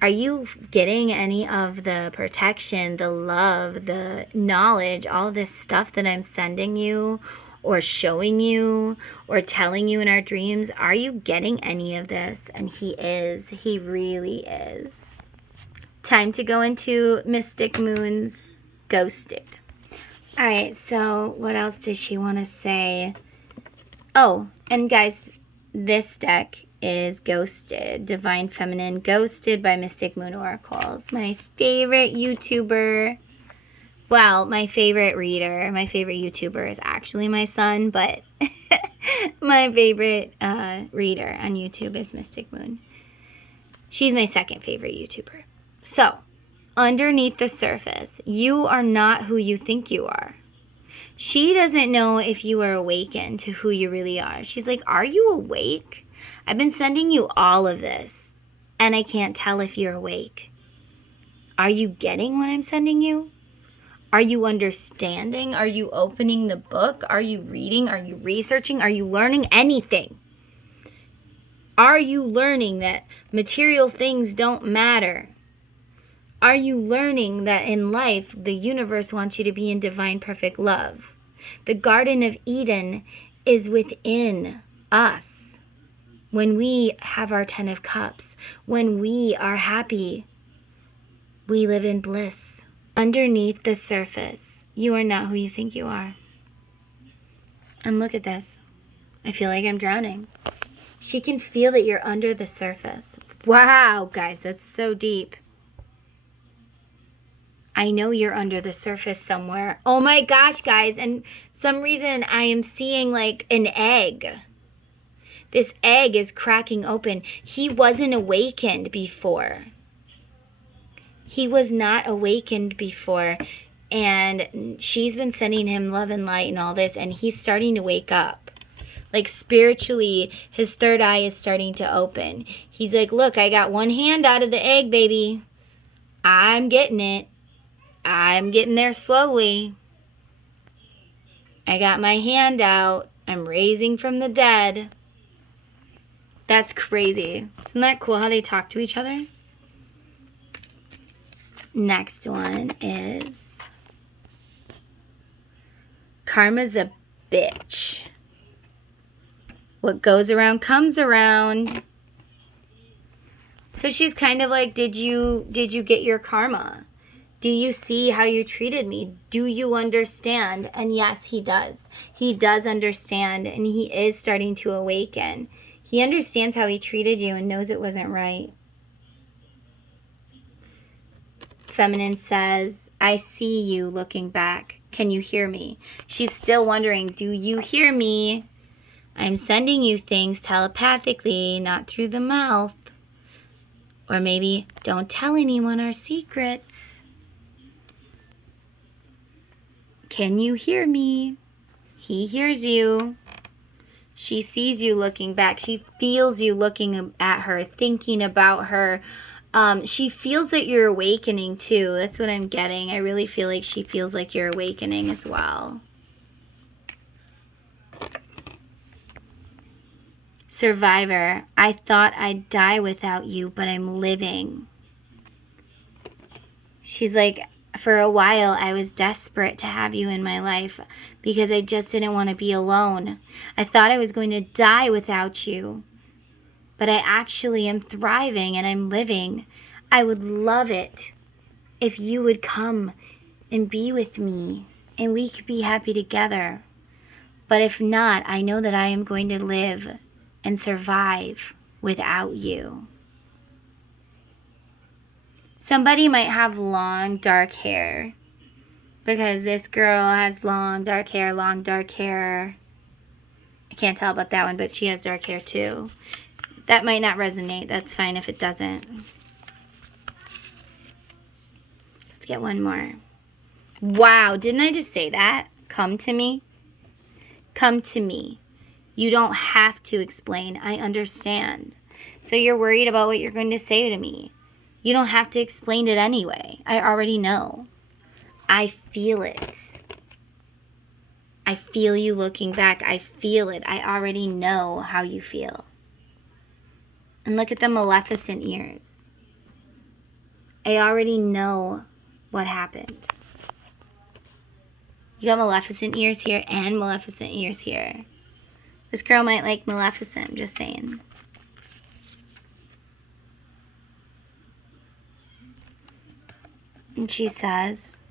Are you getting any of the protection, the love, the knowledge, all this stuff that I'm sending you or showing you or telling you in our dreams? Are you getting any of this? And he is. He really is. Time to go into Mystic Moon's Ghosted. All right, so what else does she want to say? Oh, and guys, this deck is Ghosted, Divine Feminine, Ghosted by Mystic Moon Oracles. My favorite YouTuber, well, my favorite reader, my favorite YouTuber is actually my son, but my favorite reader on YouTube is Mystic Moon. She's my second favorite YouTuber. So, underneath the surface, you are not who you think you are. She doesn't know if you are awakened to who you really are. She's like, are you awake? I've been sending you all of this, and I can't tell if you're awake. Are you getting what I'm sending you? Are you understanding? Are you opening the book? Are you reading? Are you researching? Are you learning anything? Are you learning that material things don't matter? Are you learning that in life, the universe wants you to be in divine perfect love? The Garden of Eden is within us. When we have our 10 of Cups, when we are happy, we live in bliss. Underneath the surface, you are not who you think you are. And look at this. I feel like I'm drowning. She can feel that you're under the surface. Wow, guys, that's so deep. I know you're under the surface somewhere. Oh my gosh, guys. And some reason I am seeing like an egg. This egg is cracking open. He wasn't awakened before. He was not awakened before. And she's been sending him love and light and all this. And he's starting to wake up. Like spiritually, his third eye is starting to open. He's like, look, I got one hand out of the egg, baby. I'm getting it. I'm getting there slowly. I got my hand out. I'm raising from the dead. That's crazy. Isn't that cool how they talk to each other? Next one is Karma's a bitch. What goes around comes around. So she's kind of like, did you get your karma? Do you see how you treated me? Do you understand? And yes, he does. He does understand, and he is starting to awaken. He understands how he treated you and knows it wasn't right. Feminine says, I see you looking back. Can you hear me? She's still wondering, do you hear me? I'm sending you things telepathically, not through the mouth. Or maybe, don't tell anyone our secrets. Can you hear me? He hears you. She sees you looking back. She feels you looking at her, thinking about her. She feels that you're awakening too. That's what I'm getting. I really feel like she feels like you're awakening as well. Survivor. I thought I'd die without you, but I'm living. She's like, for a while, I was desperate to have you in my life because I just didn't want to be alone. I thought I was going to die without you, but I actually am thriving and I'm living. I would love it if you would come and be with me and we could be happy together. But if not, I know that I am going to live and survive. without you. Somebody might have long, dark hair, because this girl has long, dark hair, long, dark hair. I can't tell about that one, but she has dark hair too. That might not resonate. That's fine if it doesn't. Let's get one more. Wow, didn't I just say that? Come to me. Come to me. You don't have to explain. I understand. So you're worried about what you're going to say to me. You don't have to explain it anyway. I already know. I feel it. I feel you looking back. I feel it. I already know how you feel. And look at the Maleficent ears. I already know what happened. You got Maleficent ears here and Maleficent ears here. This girl might like Maleficent, just saying. And she says,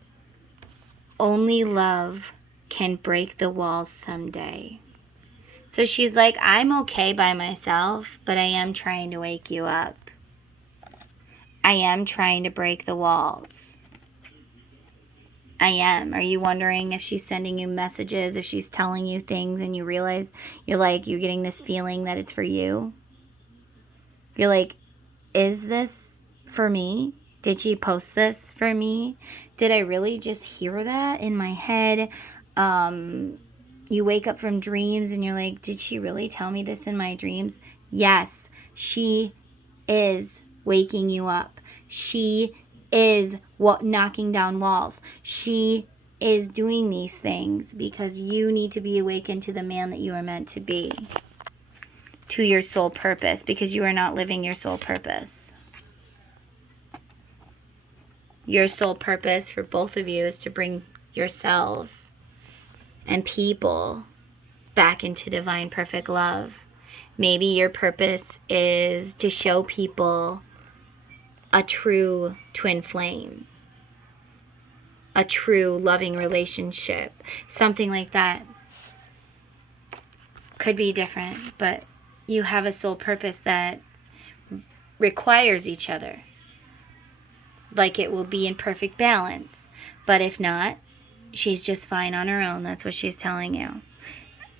only love can break the walls someday. So she's like, I'm okay by myself, but I am trying to wake you up. I am trying to break the walls. I am. Are you wondering if she's sending you messages, if she's telling you things and you realize you're getting this feeling that it's for you? You're like, is this for me? Did she post this for me? Did I really just hear that in my head? You wake up from dreams and you're like, did she really tell me this in my dreams? Yes, she is waking you up. She is knocking down walls. She is doing these things because you need to be awakened to the man that you are meant to be, to your soul purpose, because you are not living your soul purpose. Your soul purpose for both of you is to bring yourselves and people back into divine perfect love. Maybe your purpose is to show people a true twin flame, a true loving relationship, something like that. Could be different, but you have a soul purpose that requires each other. Like it will be in perfect balance. But if not, she's just fine on her own. That's what she's telling you.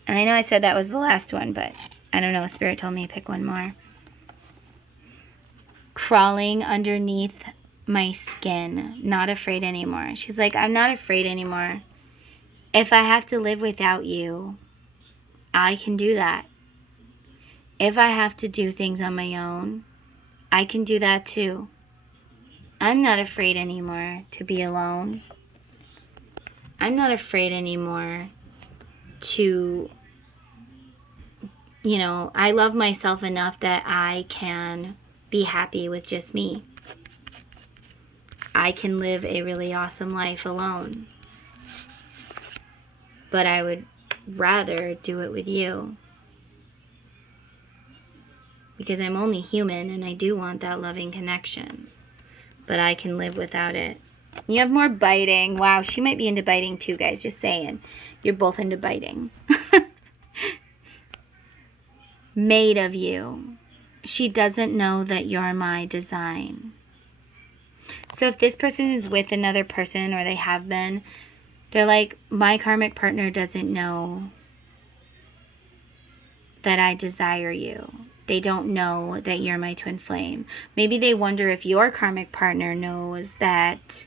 And I know I said that was the last one, but I don't know. Spirit told me to pick one more. Crawling underneath my skin, not afraid anymore. She's like, I'm not afraid anymore. If I have to live without you, I can do that. If I have to do things on my own, I can do that too. I'm not afraid anymore to be alone. I'm not afraid anymore to, I love myself enough that I can be happy with just me. I can live a really awesome life alone. But I would rather do it with you. Because I'm only human and I do want that loving connection. But I can live without it. You have more biting. Wow, she might be into biting too, guys. Just saying. You're both into biting. Made of you. She doesn't know that you're my design. So if this person is with another person, or they have been, they're like, my karmic partner doesn't know that I desire you. They don't know that you're my twin flame. Maybe they wonder if your karmic partner knows that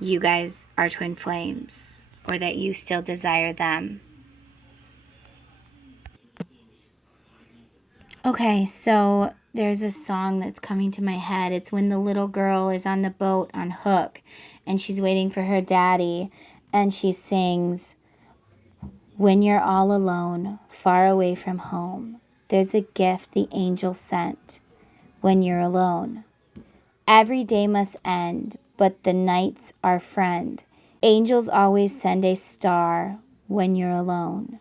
you guys are twin flames, or that you still desire them. Okay, so there's a song that's coming to my head. It's when the little girl is on the boat on Hook, and she's waiting for her daddy, and she sings, when you're all alone, far away from home, there's a gift the angel sent when you're alone. Every day must end, but the night's our friend. Angels always send a star when you're alone.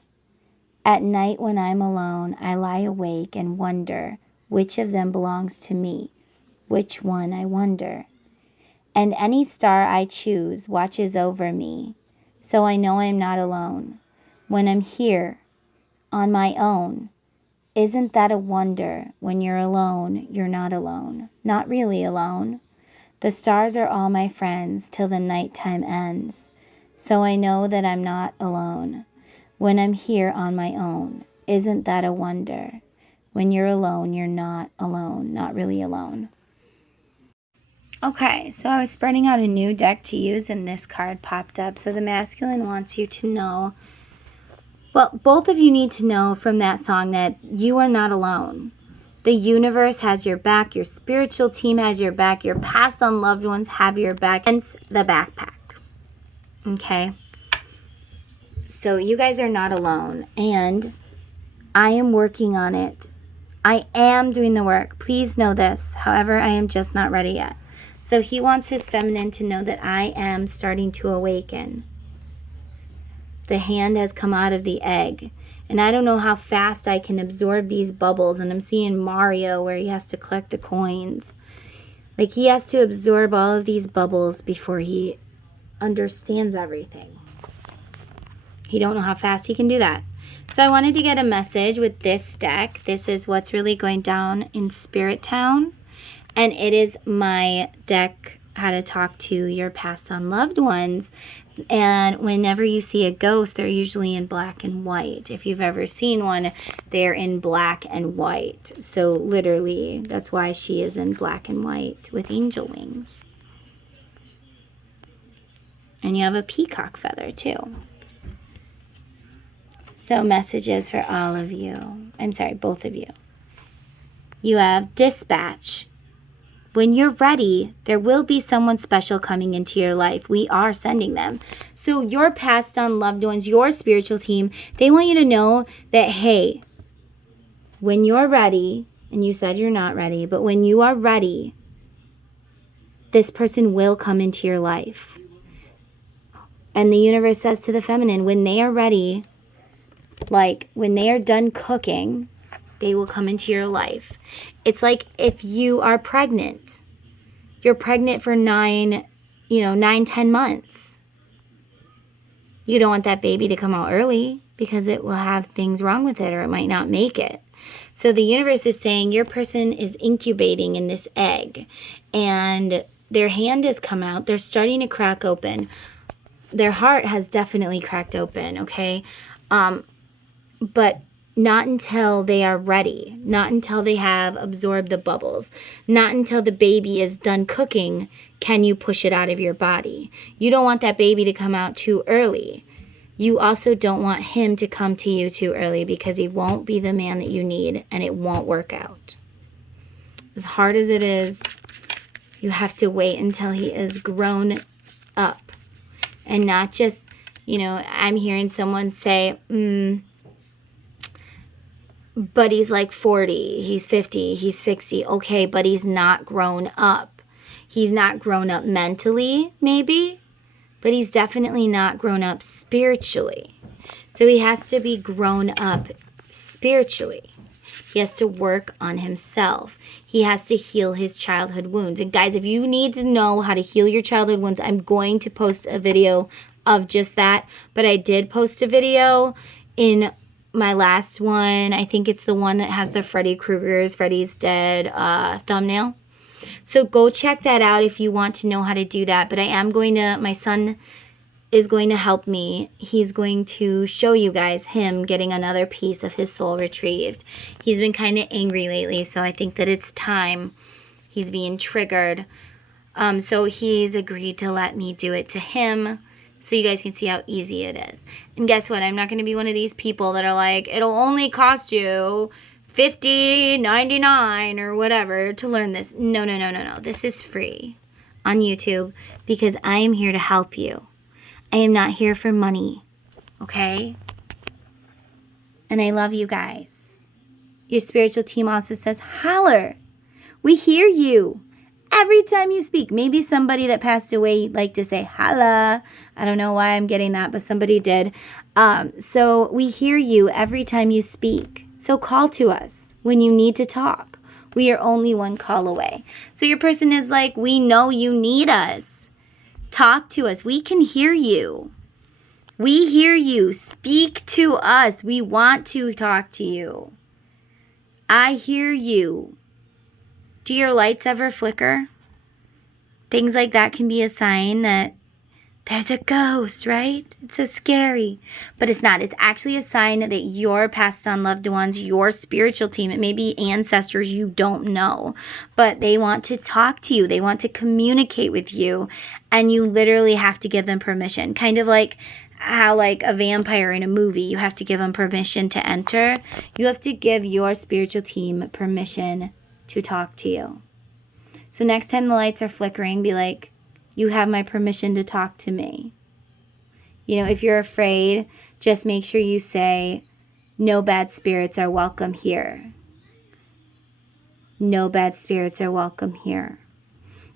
At night when I'm alone, I lie awake and wonder which of them belongs to me, which one I wonder. And any star I choose watches over me, so I know I'm not alone. When I'm here, on my own, Isn't that a wonder? When you're alone, you're not alone. Not really alone. The stars are all my friends till the nighttime ends. So I know that I'm not alone when I'm here on my own. Isn't that a wonder? When you're alone, you're not alone. Not really alone. Okay, so I was spreading out a new deck to use and this card popped up. So the masculine wants you to know, well, both of you need to know from that song that you are not alone. The universe has your back, your spiritual team has your back, your past unloved ones have your back, hence the backpack. Okay? So you guys are not alone, and I am working on it. I am doing the work. Please know this. However, I am just not ready yet. So he wants his feminine to know that I am starting to awaken. The hand has come out of the egg. And I don't know how fast I can absorb these bubbles. And I'm seeing Mario where he has to collect the coins. Like he has to absorb all of these bubbles before he understands everything. He don't know how fast he can do that. So I wanted to get a message with this deck. This is what's really going down in Spirit Town. And it is my deck, How to Talk to Your Past Unloved Ones. And whenever you see a ghost, they're usually in black and white. If you've ever seen one, they're in black and white. So literally, that's why she is in black and white with angel wings. And you have a peacock feather too. So messages for all of you. I'm sorry, both of you. You have dispatch. When you're ready, there will be someone special coming into your life. We are sending them. So your past unloved ones, your spiritual team, they want you to know that, hey, when you're ready, and you said you're not ready, but when you are ready, this person will come into your life. And the universe says to the feminine, when they are ready, like when they are done cooking, they will come into your life. It's like if you are pregnant, you're pregnant for 9, 10 months. You don't want that baby to come out early because it will have things wrong with it or it might not make it. So the universe is saying your person is incubating in this egg and their hand has come out. They're starting to crack open. Their heart has definitely cracked open, okay? But not until they are ready, not until they have absorbed the bubbles, not until the baby is done cooking can you push it out of your body. You don't want that baby to come out too early. You also don't want him to come to you too early because he won't be the man that you need and it won't work out. As hard as it is, you have to wait until he is grown up and not just, I'm hearing someone say, but he's like 40, he's 50, he's 60. Okay, but he's not grown up. He's not grown up mentally, maybe, but he's definitely not grown up spiritually. So he has to be grown up spiritually. He has to work on himself. He has to heal his childhood wounds. And guys, if you need to know how to heal your childhood wounds, I'm going to post a video of just that. But I did post a video in my last one. I think it's the one that has the Freddy's Dead thumbnail. So go check that out if you want to know how to do that. But my son is going to help me. He's going to show you guys him getting another piece of his soul retrieved. He's been kind of angry lately, so I think that it's time. He's being triggered. So he's agreed to let me do it to him so you guys can see how easy it is. And guess what? I'm not going to be one of these people that are like, it'll only cost you $50.99 or whatever to learn this. No. This is free on YouTube because I am here to help you. I am not here for money, okay? And I love you guys. Your spiritual team also says, holler. We hear you every time you speak. Maybe somebody that passed away liked to say holla. I don't know why I'm getting that, but somebody did. So we hear you every time you speak. So call to us when you need to talk. We are only one call away. So your person is like, we know you need us. Talk to us. We can hear you. We hear you. Speak to us. We want to talk to you. I hear you. Do your lights ever flicker? Things like that can be a sign that there's a ghost, right? It's so scary. But it's not. It's actually a sign that your passed on loved ones, your spiritual team, it may be ancestors you don't know, but they want to talk to you. They want to communicate with you. And you literally have to give them permission. Kind of like how like a vampire in a movie, you have to give them permission to enter. You have to give your spiritual team permission to talk to you. So next time the lights are flickering, be like, you have my permission to talk to me. You know, if you're afraid, just make sure you say, no bad spirits are welcome here. No bad spirits are welcome here.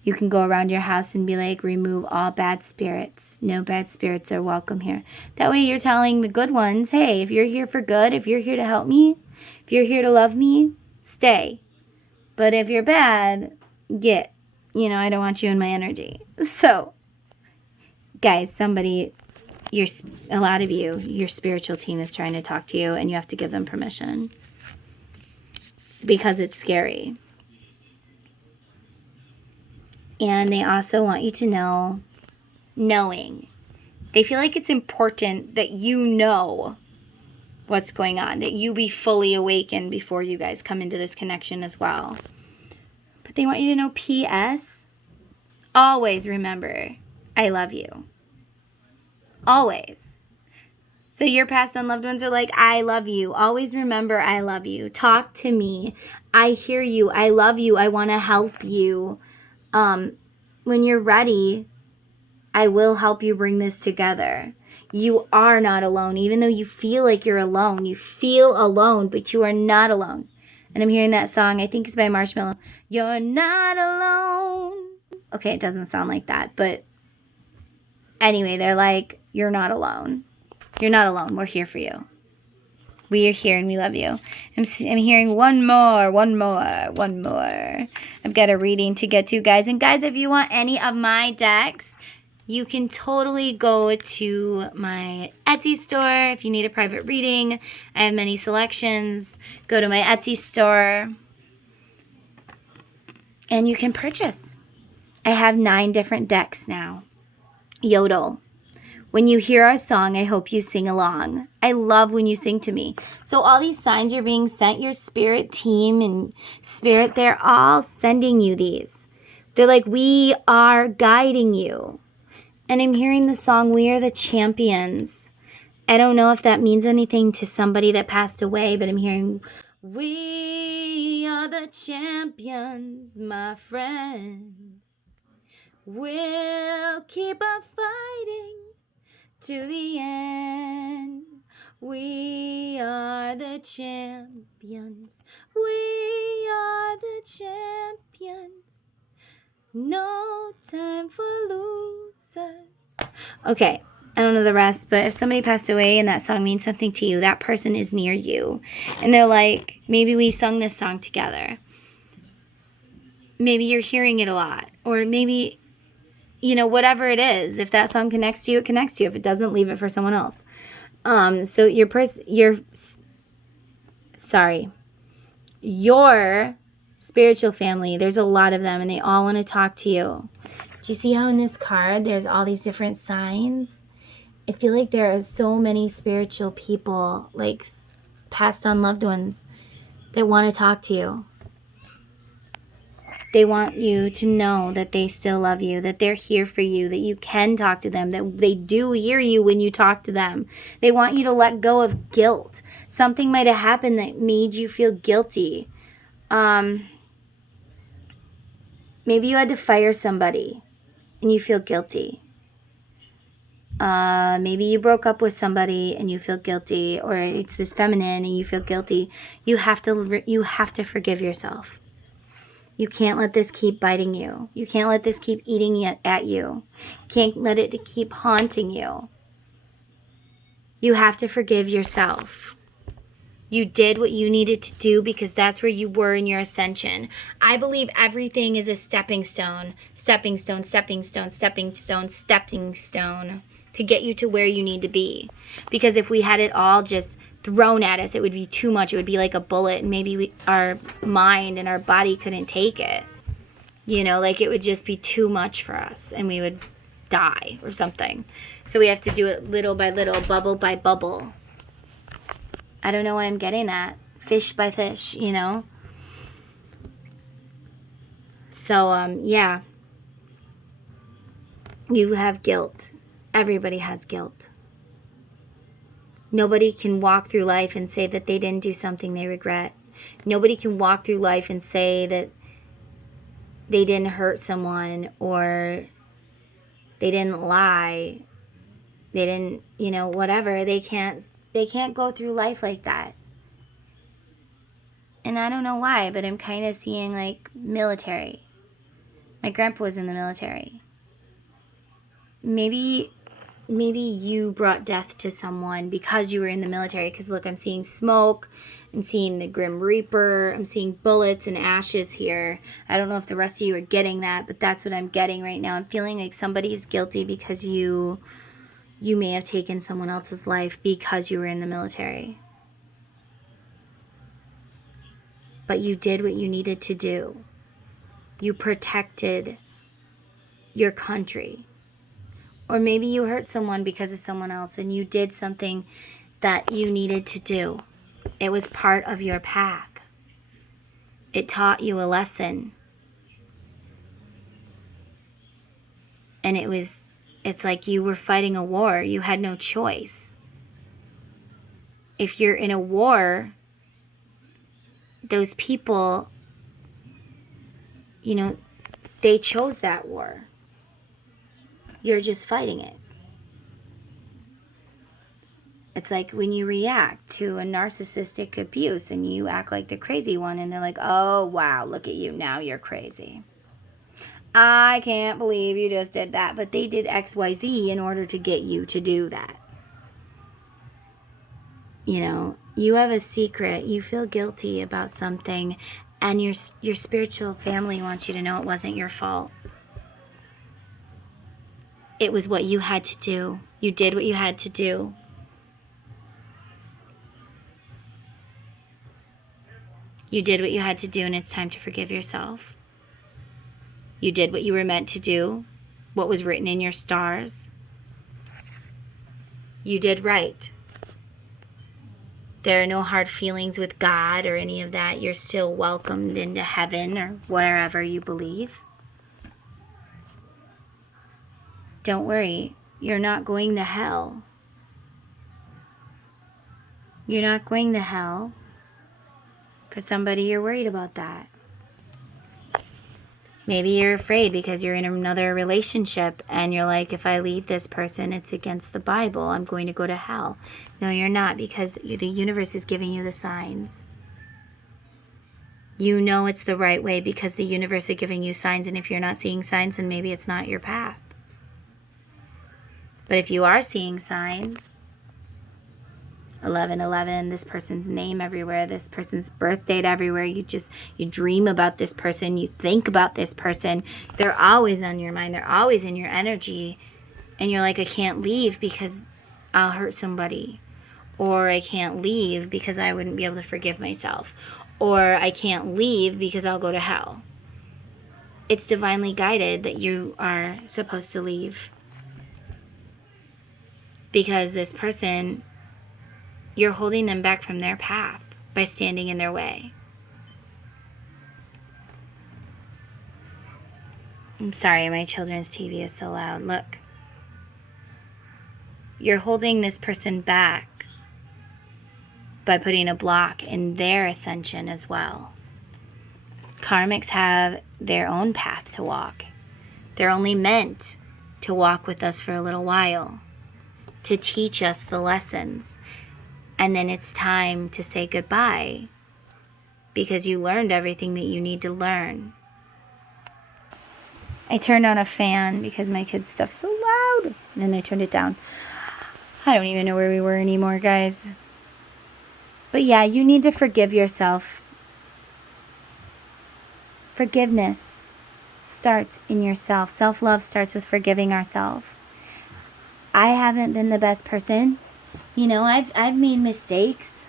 You can go around your house and be like, remove all bad spirits. No bad spirits are welcome here. That way you're telling the good ones, hey, if you're here for good, if you're here to help me, if you're here to love me, stay. But if you're bad, get. You know, I don't want you in my energy. So, guys, a lot of you, your spiritual team is trying to talk to you, and you have to give them permission because it's scary. And they also want you to know, knowing. They feel like it's important that you know what's going on, that you be fully awakened before you guys come into this connection as well. But they want you to know, P.S., always remember, I love you. Always. So your past and loved ones are like, I love you. Always remember, I love you. Talk to me. I hear you. I love you. I want to help you. When you're ready, I will help you bring this together. You are not alone. Even though you feel like you're alone, you feel alone, but you are not alone. And I'm hearing that song, I think it's by Marshmello. You're not alone. Okay, it doesn't sound like that, but anyway, they're like, you're not alone. You're not alone. We're here for you. We are here and we love you. I'm hearing one more. I've got a reading to get to, guys. And guys, if you want any of my decks, you can totally go to my Etsy store. If you need a private reading, I have many selections. Go to my Etsy store and you can purchase. I have 9 different decks now. Yodel. When you hear our song, I hope you sing along. I love when you sing to me. So all these signs you're being sent, your spirit team and spirit, they're all sending you these. They're like, we are guiding you. And I'm hearing the song, We Are the Champions. I don't know if that means anything to somebody that passed away, but I'm hearing, we are the champions, my friend. We'll keep on fighting to the end. We are the champions. We are the champions. No time for losers. Okay, I don't know the rest, but if somebody passed away and that song means something to you, that person is near you. And they're like, maybe we sung this song together. Maybe you're hearing it a lot. Or maybe, you know, whatever it is. If that song connects to you, it connects to you. If it doesn't, leave it for someone else. So your spiritual family, there's a lot of them and they all want to talk to you. Do you see how in this card there's all these different signs? I feel like there are so many spiritual people, like passed on loved ones, that want to talk to you. They want you to know that they still love you, that they're here for you, that you can talk to them, that they do hear you when you talk to them. They want you to let go of guilt. Something might have happened that made you feel guilty. Maybe you had to fire somebody and you feel guilty. Maybe you broke up with somebody and you feel guilty, or it's this feminine and you feel guilty. You have to forgive yourself. You can't let this keep biting you. You can't let this keep eating at you. You can't let it keep haunting you. You have to forgive yourself. You did what you needed to do because that's where you were in your ascension. I believe everything is a stepping stone to get you to where you need to be. Because if we had it all just thrown at us, it would be too much. It would be like a bullet, and maybe our mind and our body couldn't take it. You know, like it would just be too much for us and we would die or something. So we have to do it little by little, bubble by bubble. I don't know why I'm getting that. Fish by fish, you know? So, yeah. You have guilt. Everybody has guilt. Nobody can walk through life and say that they didn't do something they regret. Nobody can walk through life and say that they didn't hurt someone or they didn't lie. They didn't, you know, whatever. They can't go through life like that. And I don't know why, but I'm kind of seeing like military. My grandpa was in the military. Maybe you brought death to someone because you were in the military. Because look, I'm seeing smoke. I'm seeing the Grim Reaper. I'm seeing bullets and ashes here. I don't know if the rest of you are getting that, but that's what I'm getting right now. I'm feeling like somebody is guilty because you may have taken someone else's life because you were in the military. But you did what you needed to do. You protected your country. Or maybe you hurt someone because of someone else and you did something that you needed to do. It was part of your path. It taught you a lesson. And it's like you were fighting a war. You had no choice. If you're in a war, those people, you know, they chose that war. You're just fighting it. It's like when you react to a narcissistic abuse and you act like the crazy one and they're like, oh, wow, look at you. Now you're crazy. I can't believe you just did that. But they did XYZ in order to get you to do that. You know, you have a secret. You feel guilty about something and your spiritual family wants you to know it wasn't your fault. It was what you had to do. You did what you had to do. You did what you had to do, and it's time to forgive yourself. You did what you were meant to do, what was written in your stars. You did right. There are no hard feelings with God or any of that. You're still welcomed into heaven or wherever you believe. Don't worry, you're not going to hell. You're not going to hell. For somebody, you're worried about that. Maybe you're afraid because you're in another relationship and you're like, if I leave this person, it's against the Bible. I'm going to go to hell. No, you're not, because the universe is giving you the signs. You know it's the right way because the universe is giving you signs, and if you're not seeing signs, then maybe it's not your path. But if you are seeing signs, 1111, this person's name everywhere, this person's birth date everywhere, you dream about this person, you think about this person, they're always on your mind, they're always in your energy, and you're like, I can't leave because I'll hurt somebody, or I can't leave because I wouldn't be able to forgive myself, or I can't leave because I'll go to hell. It's divinely guided that you are supposed to leave. Because this person, you're holding them back from their path by standing in their way. I'm sorry, my children's TV is so loud. Look. You're holding this person back by putting a block in their ascension as well. Karmics have their own path to walk. They're only meant to walk with us for a little while, to teach us the lessons. And then it's time to say goodbye because you learned everything that you need to learn. I turned on a fan because my kids' stuff is so loud. And then I turned it down. I don't even know where we were anymore, guys. But yeah, you need to forgive yourself. Forgiveness starts in yourself. Self-love starts with forgiving ourselves. I haven't been the best person. You know, I've made mistakes.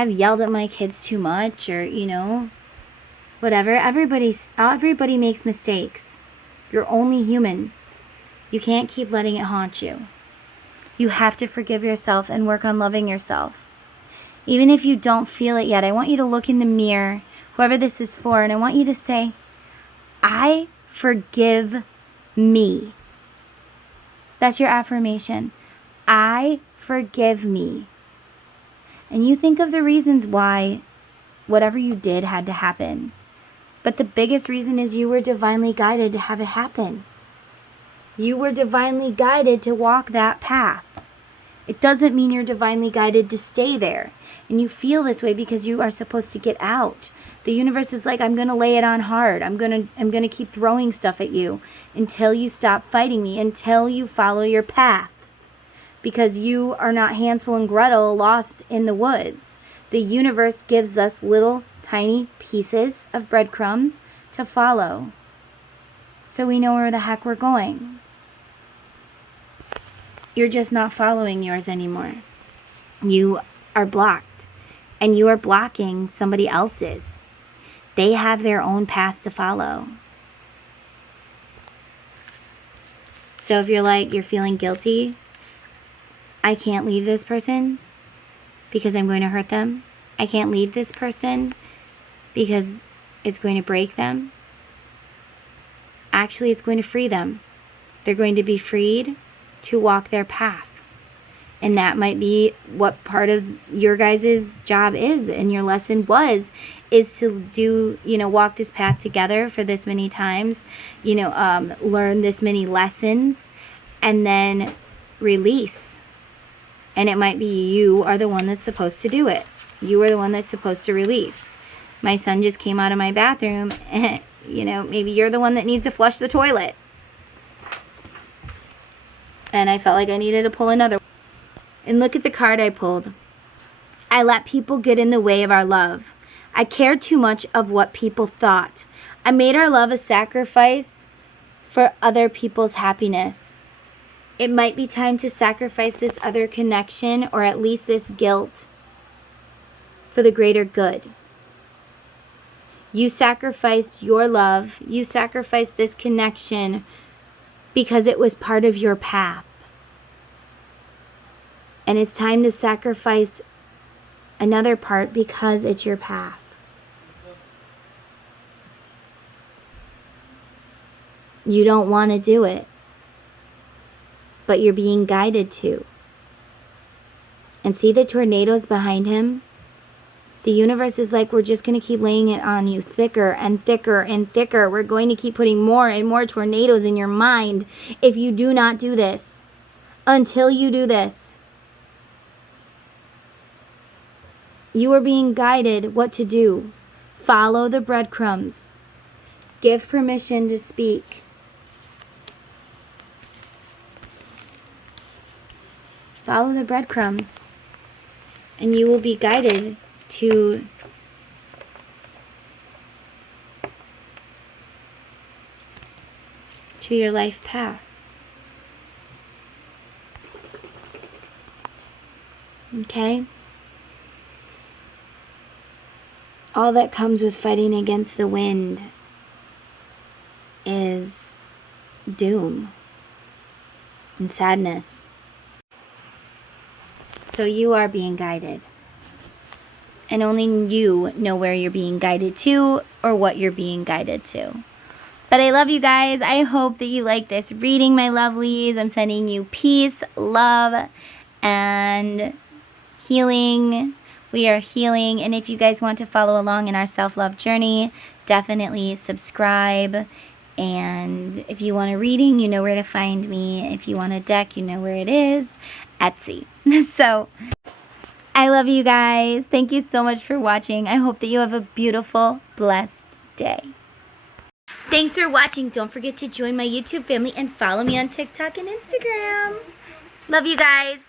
I've yelled at my kids too much, or, you know, whatever. Everybody makes mistakes. You're only human. You can't keep letting it haunt you. You have to forgive yourself and work on loving yourself. Even if you don't feel it yet, I want you to look in the mirror, whoever this is for, and I want you to say, I forgive me. That's your affirmation. I forgive me. And you think of the reasons why whatever you did had to happen. But the biggest reason is you were divinely guided to have it happen. You were divinely guided to walk that path. It doesn't mean you're divinely guided to stay there. And you feel this way because you are supposed to get out. The universe is like, I'm going to lay it on hard. I'm going to keep throwing stuff at you until you stop fighting me, until you follow your path. Because you are not Hansel and Gretel lost in the woods. The universe gives us little tiny pieces of breadcrumbs to follow, so we know where the heck we're going. You're just not following yours anymore. You are blocked, and you are blocking somebody else's. They have their own path to follow. So if you're feeling guilty, I can't leave this person because I'm going to hurt them. I can't leave this person because it's going to break them. Actually, it's going to free them. They're going to be freed to walk their path. And that might be what part of your guys' job is, and your lesson is to do, walk this path together for this many times, learn this many lessons, and then release. And it might be you are the one that's supposed to do it. You are the one that's supposed to release. My son just came out of my bathroom, and, maybe you're the one that needs to flush the toilet. And I felt like I needed to pull another. And look at the card I pulled. I let people get in the way of our love. I cared too much of what people thought. I made our love a sacrifice for other people's happiness. It might be time to sacrifice this other connection, or at least this guilt, for the greater good. You sacrificed your love. You sacrificed this connection because it was part of your path. And it's time to sacrifice another part because it's your path. You don't want to do it, but you're being guided to. And see the tornadoes behind him? The universe is like, we're just going to keep laying it on you thicker and thicker and thicker. We're going to keep putting more and more tornadoes in your mind if you do not do this. Until you do this. You are being guided what to do. Follow the breadcrumbs. Give permission to speak. Follow the breadcrumbs. And you will be guided to your life path. Okay? All that comes with fighting against the wind is doom and sadness. So you are being guided. And only you know where you're being guided to or what you're being guided to. But I love you guys. I hope that you like this reading, my lovelies. I'm sending you peace, love, and healing. We are healing. And if you guys want to follow along in our self-love journey, definitely subscribe. And if you want a reading, you know where to find me. If you want a deck, you know where it is. Etsy. So I love you guys. Thank you so much for watching. I hope that you have a beautiful, blessed day. Thanks for watching. Don't forget to join my YouTube family and follow me on TikTok and Instagram. Love you guys.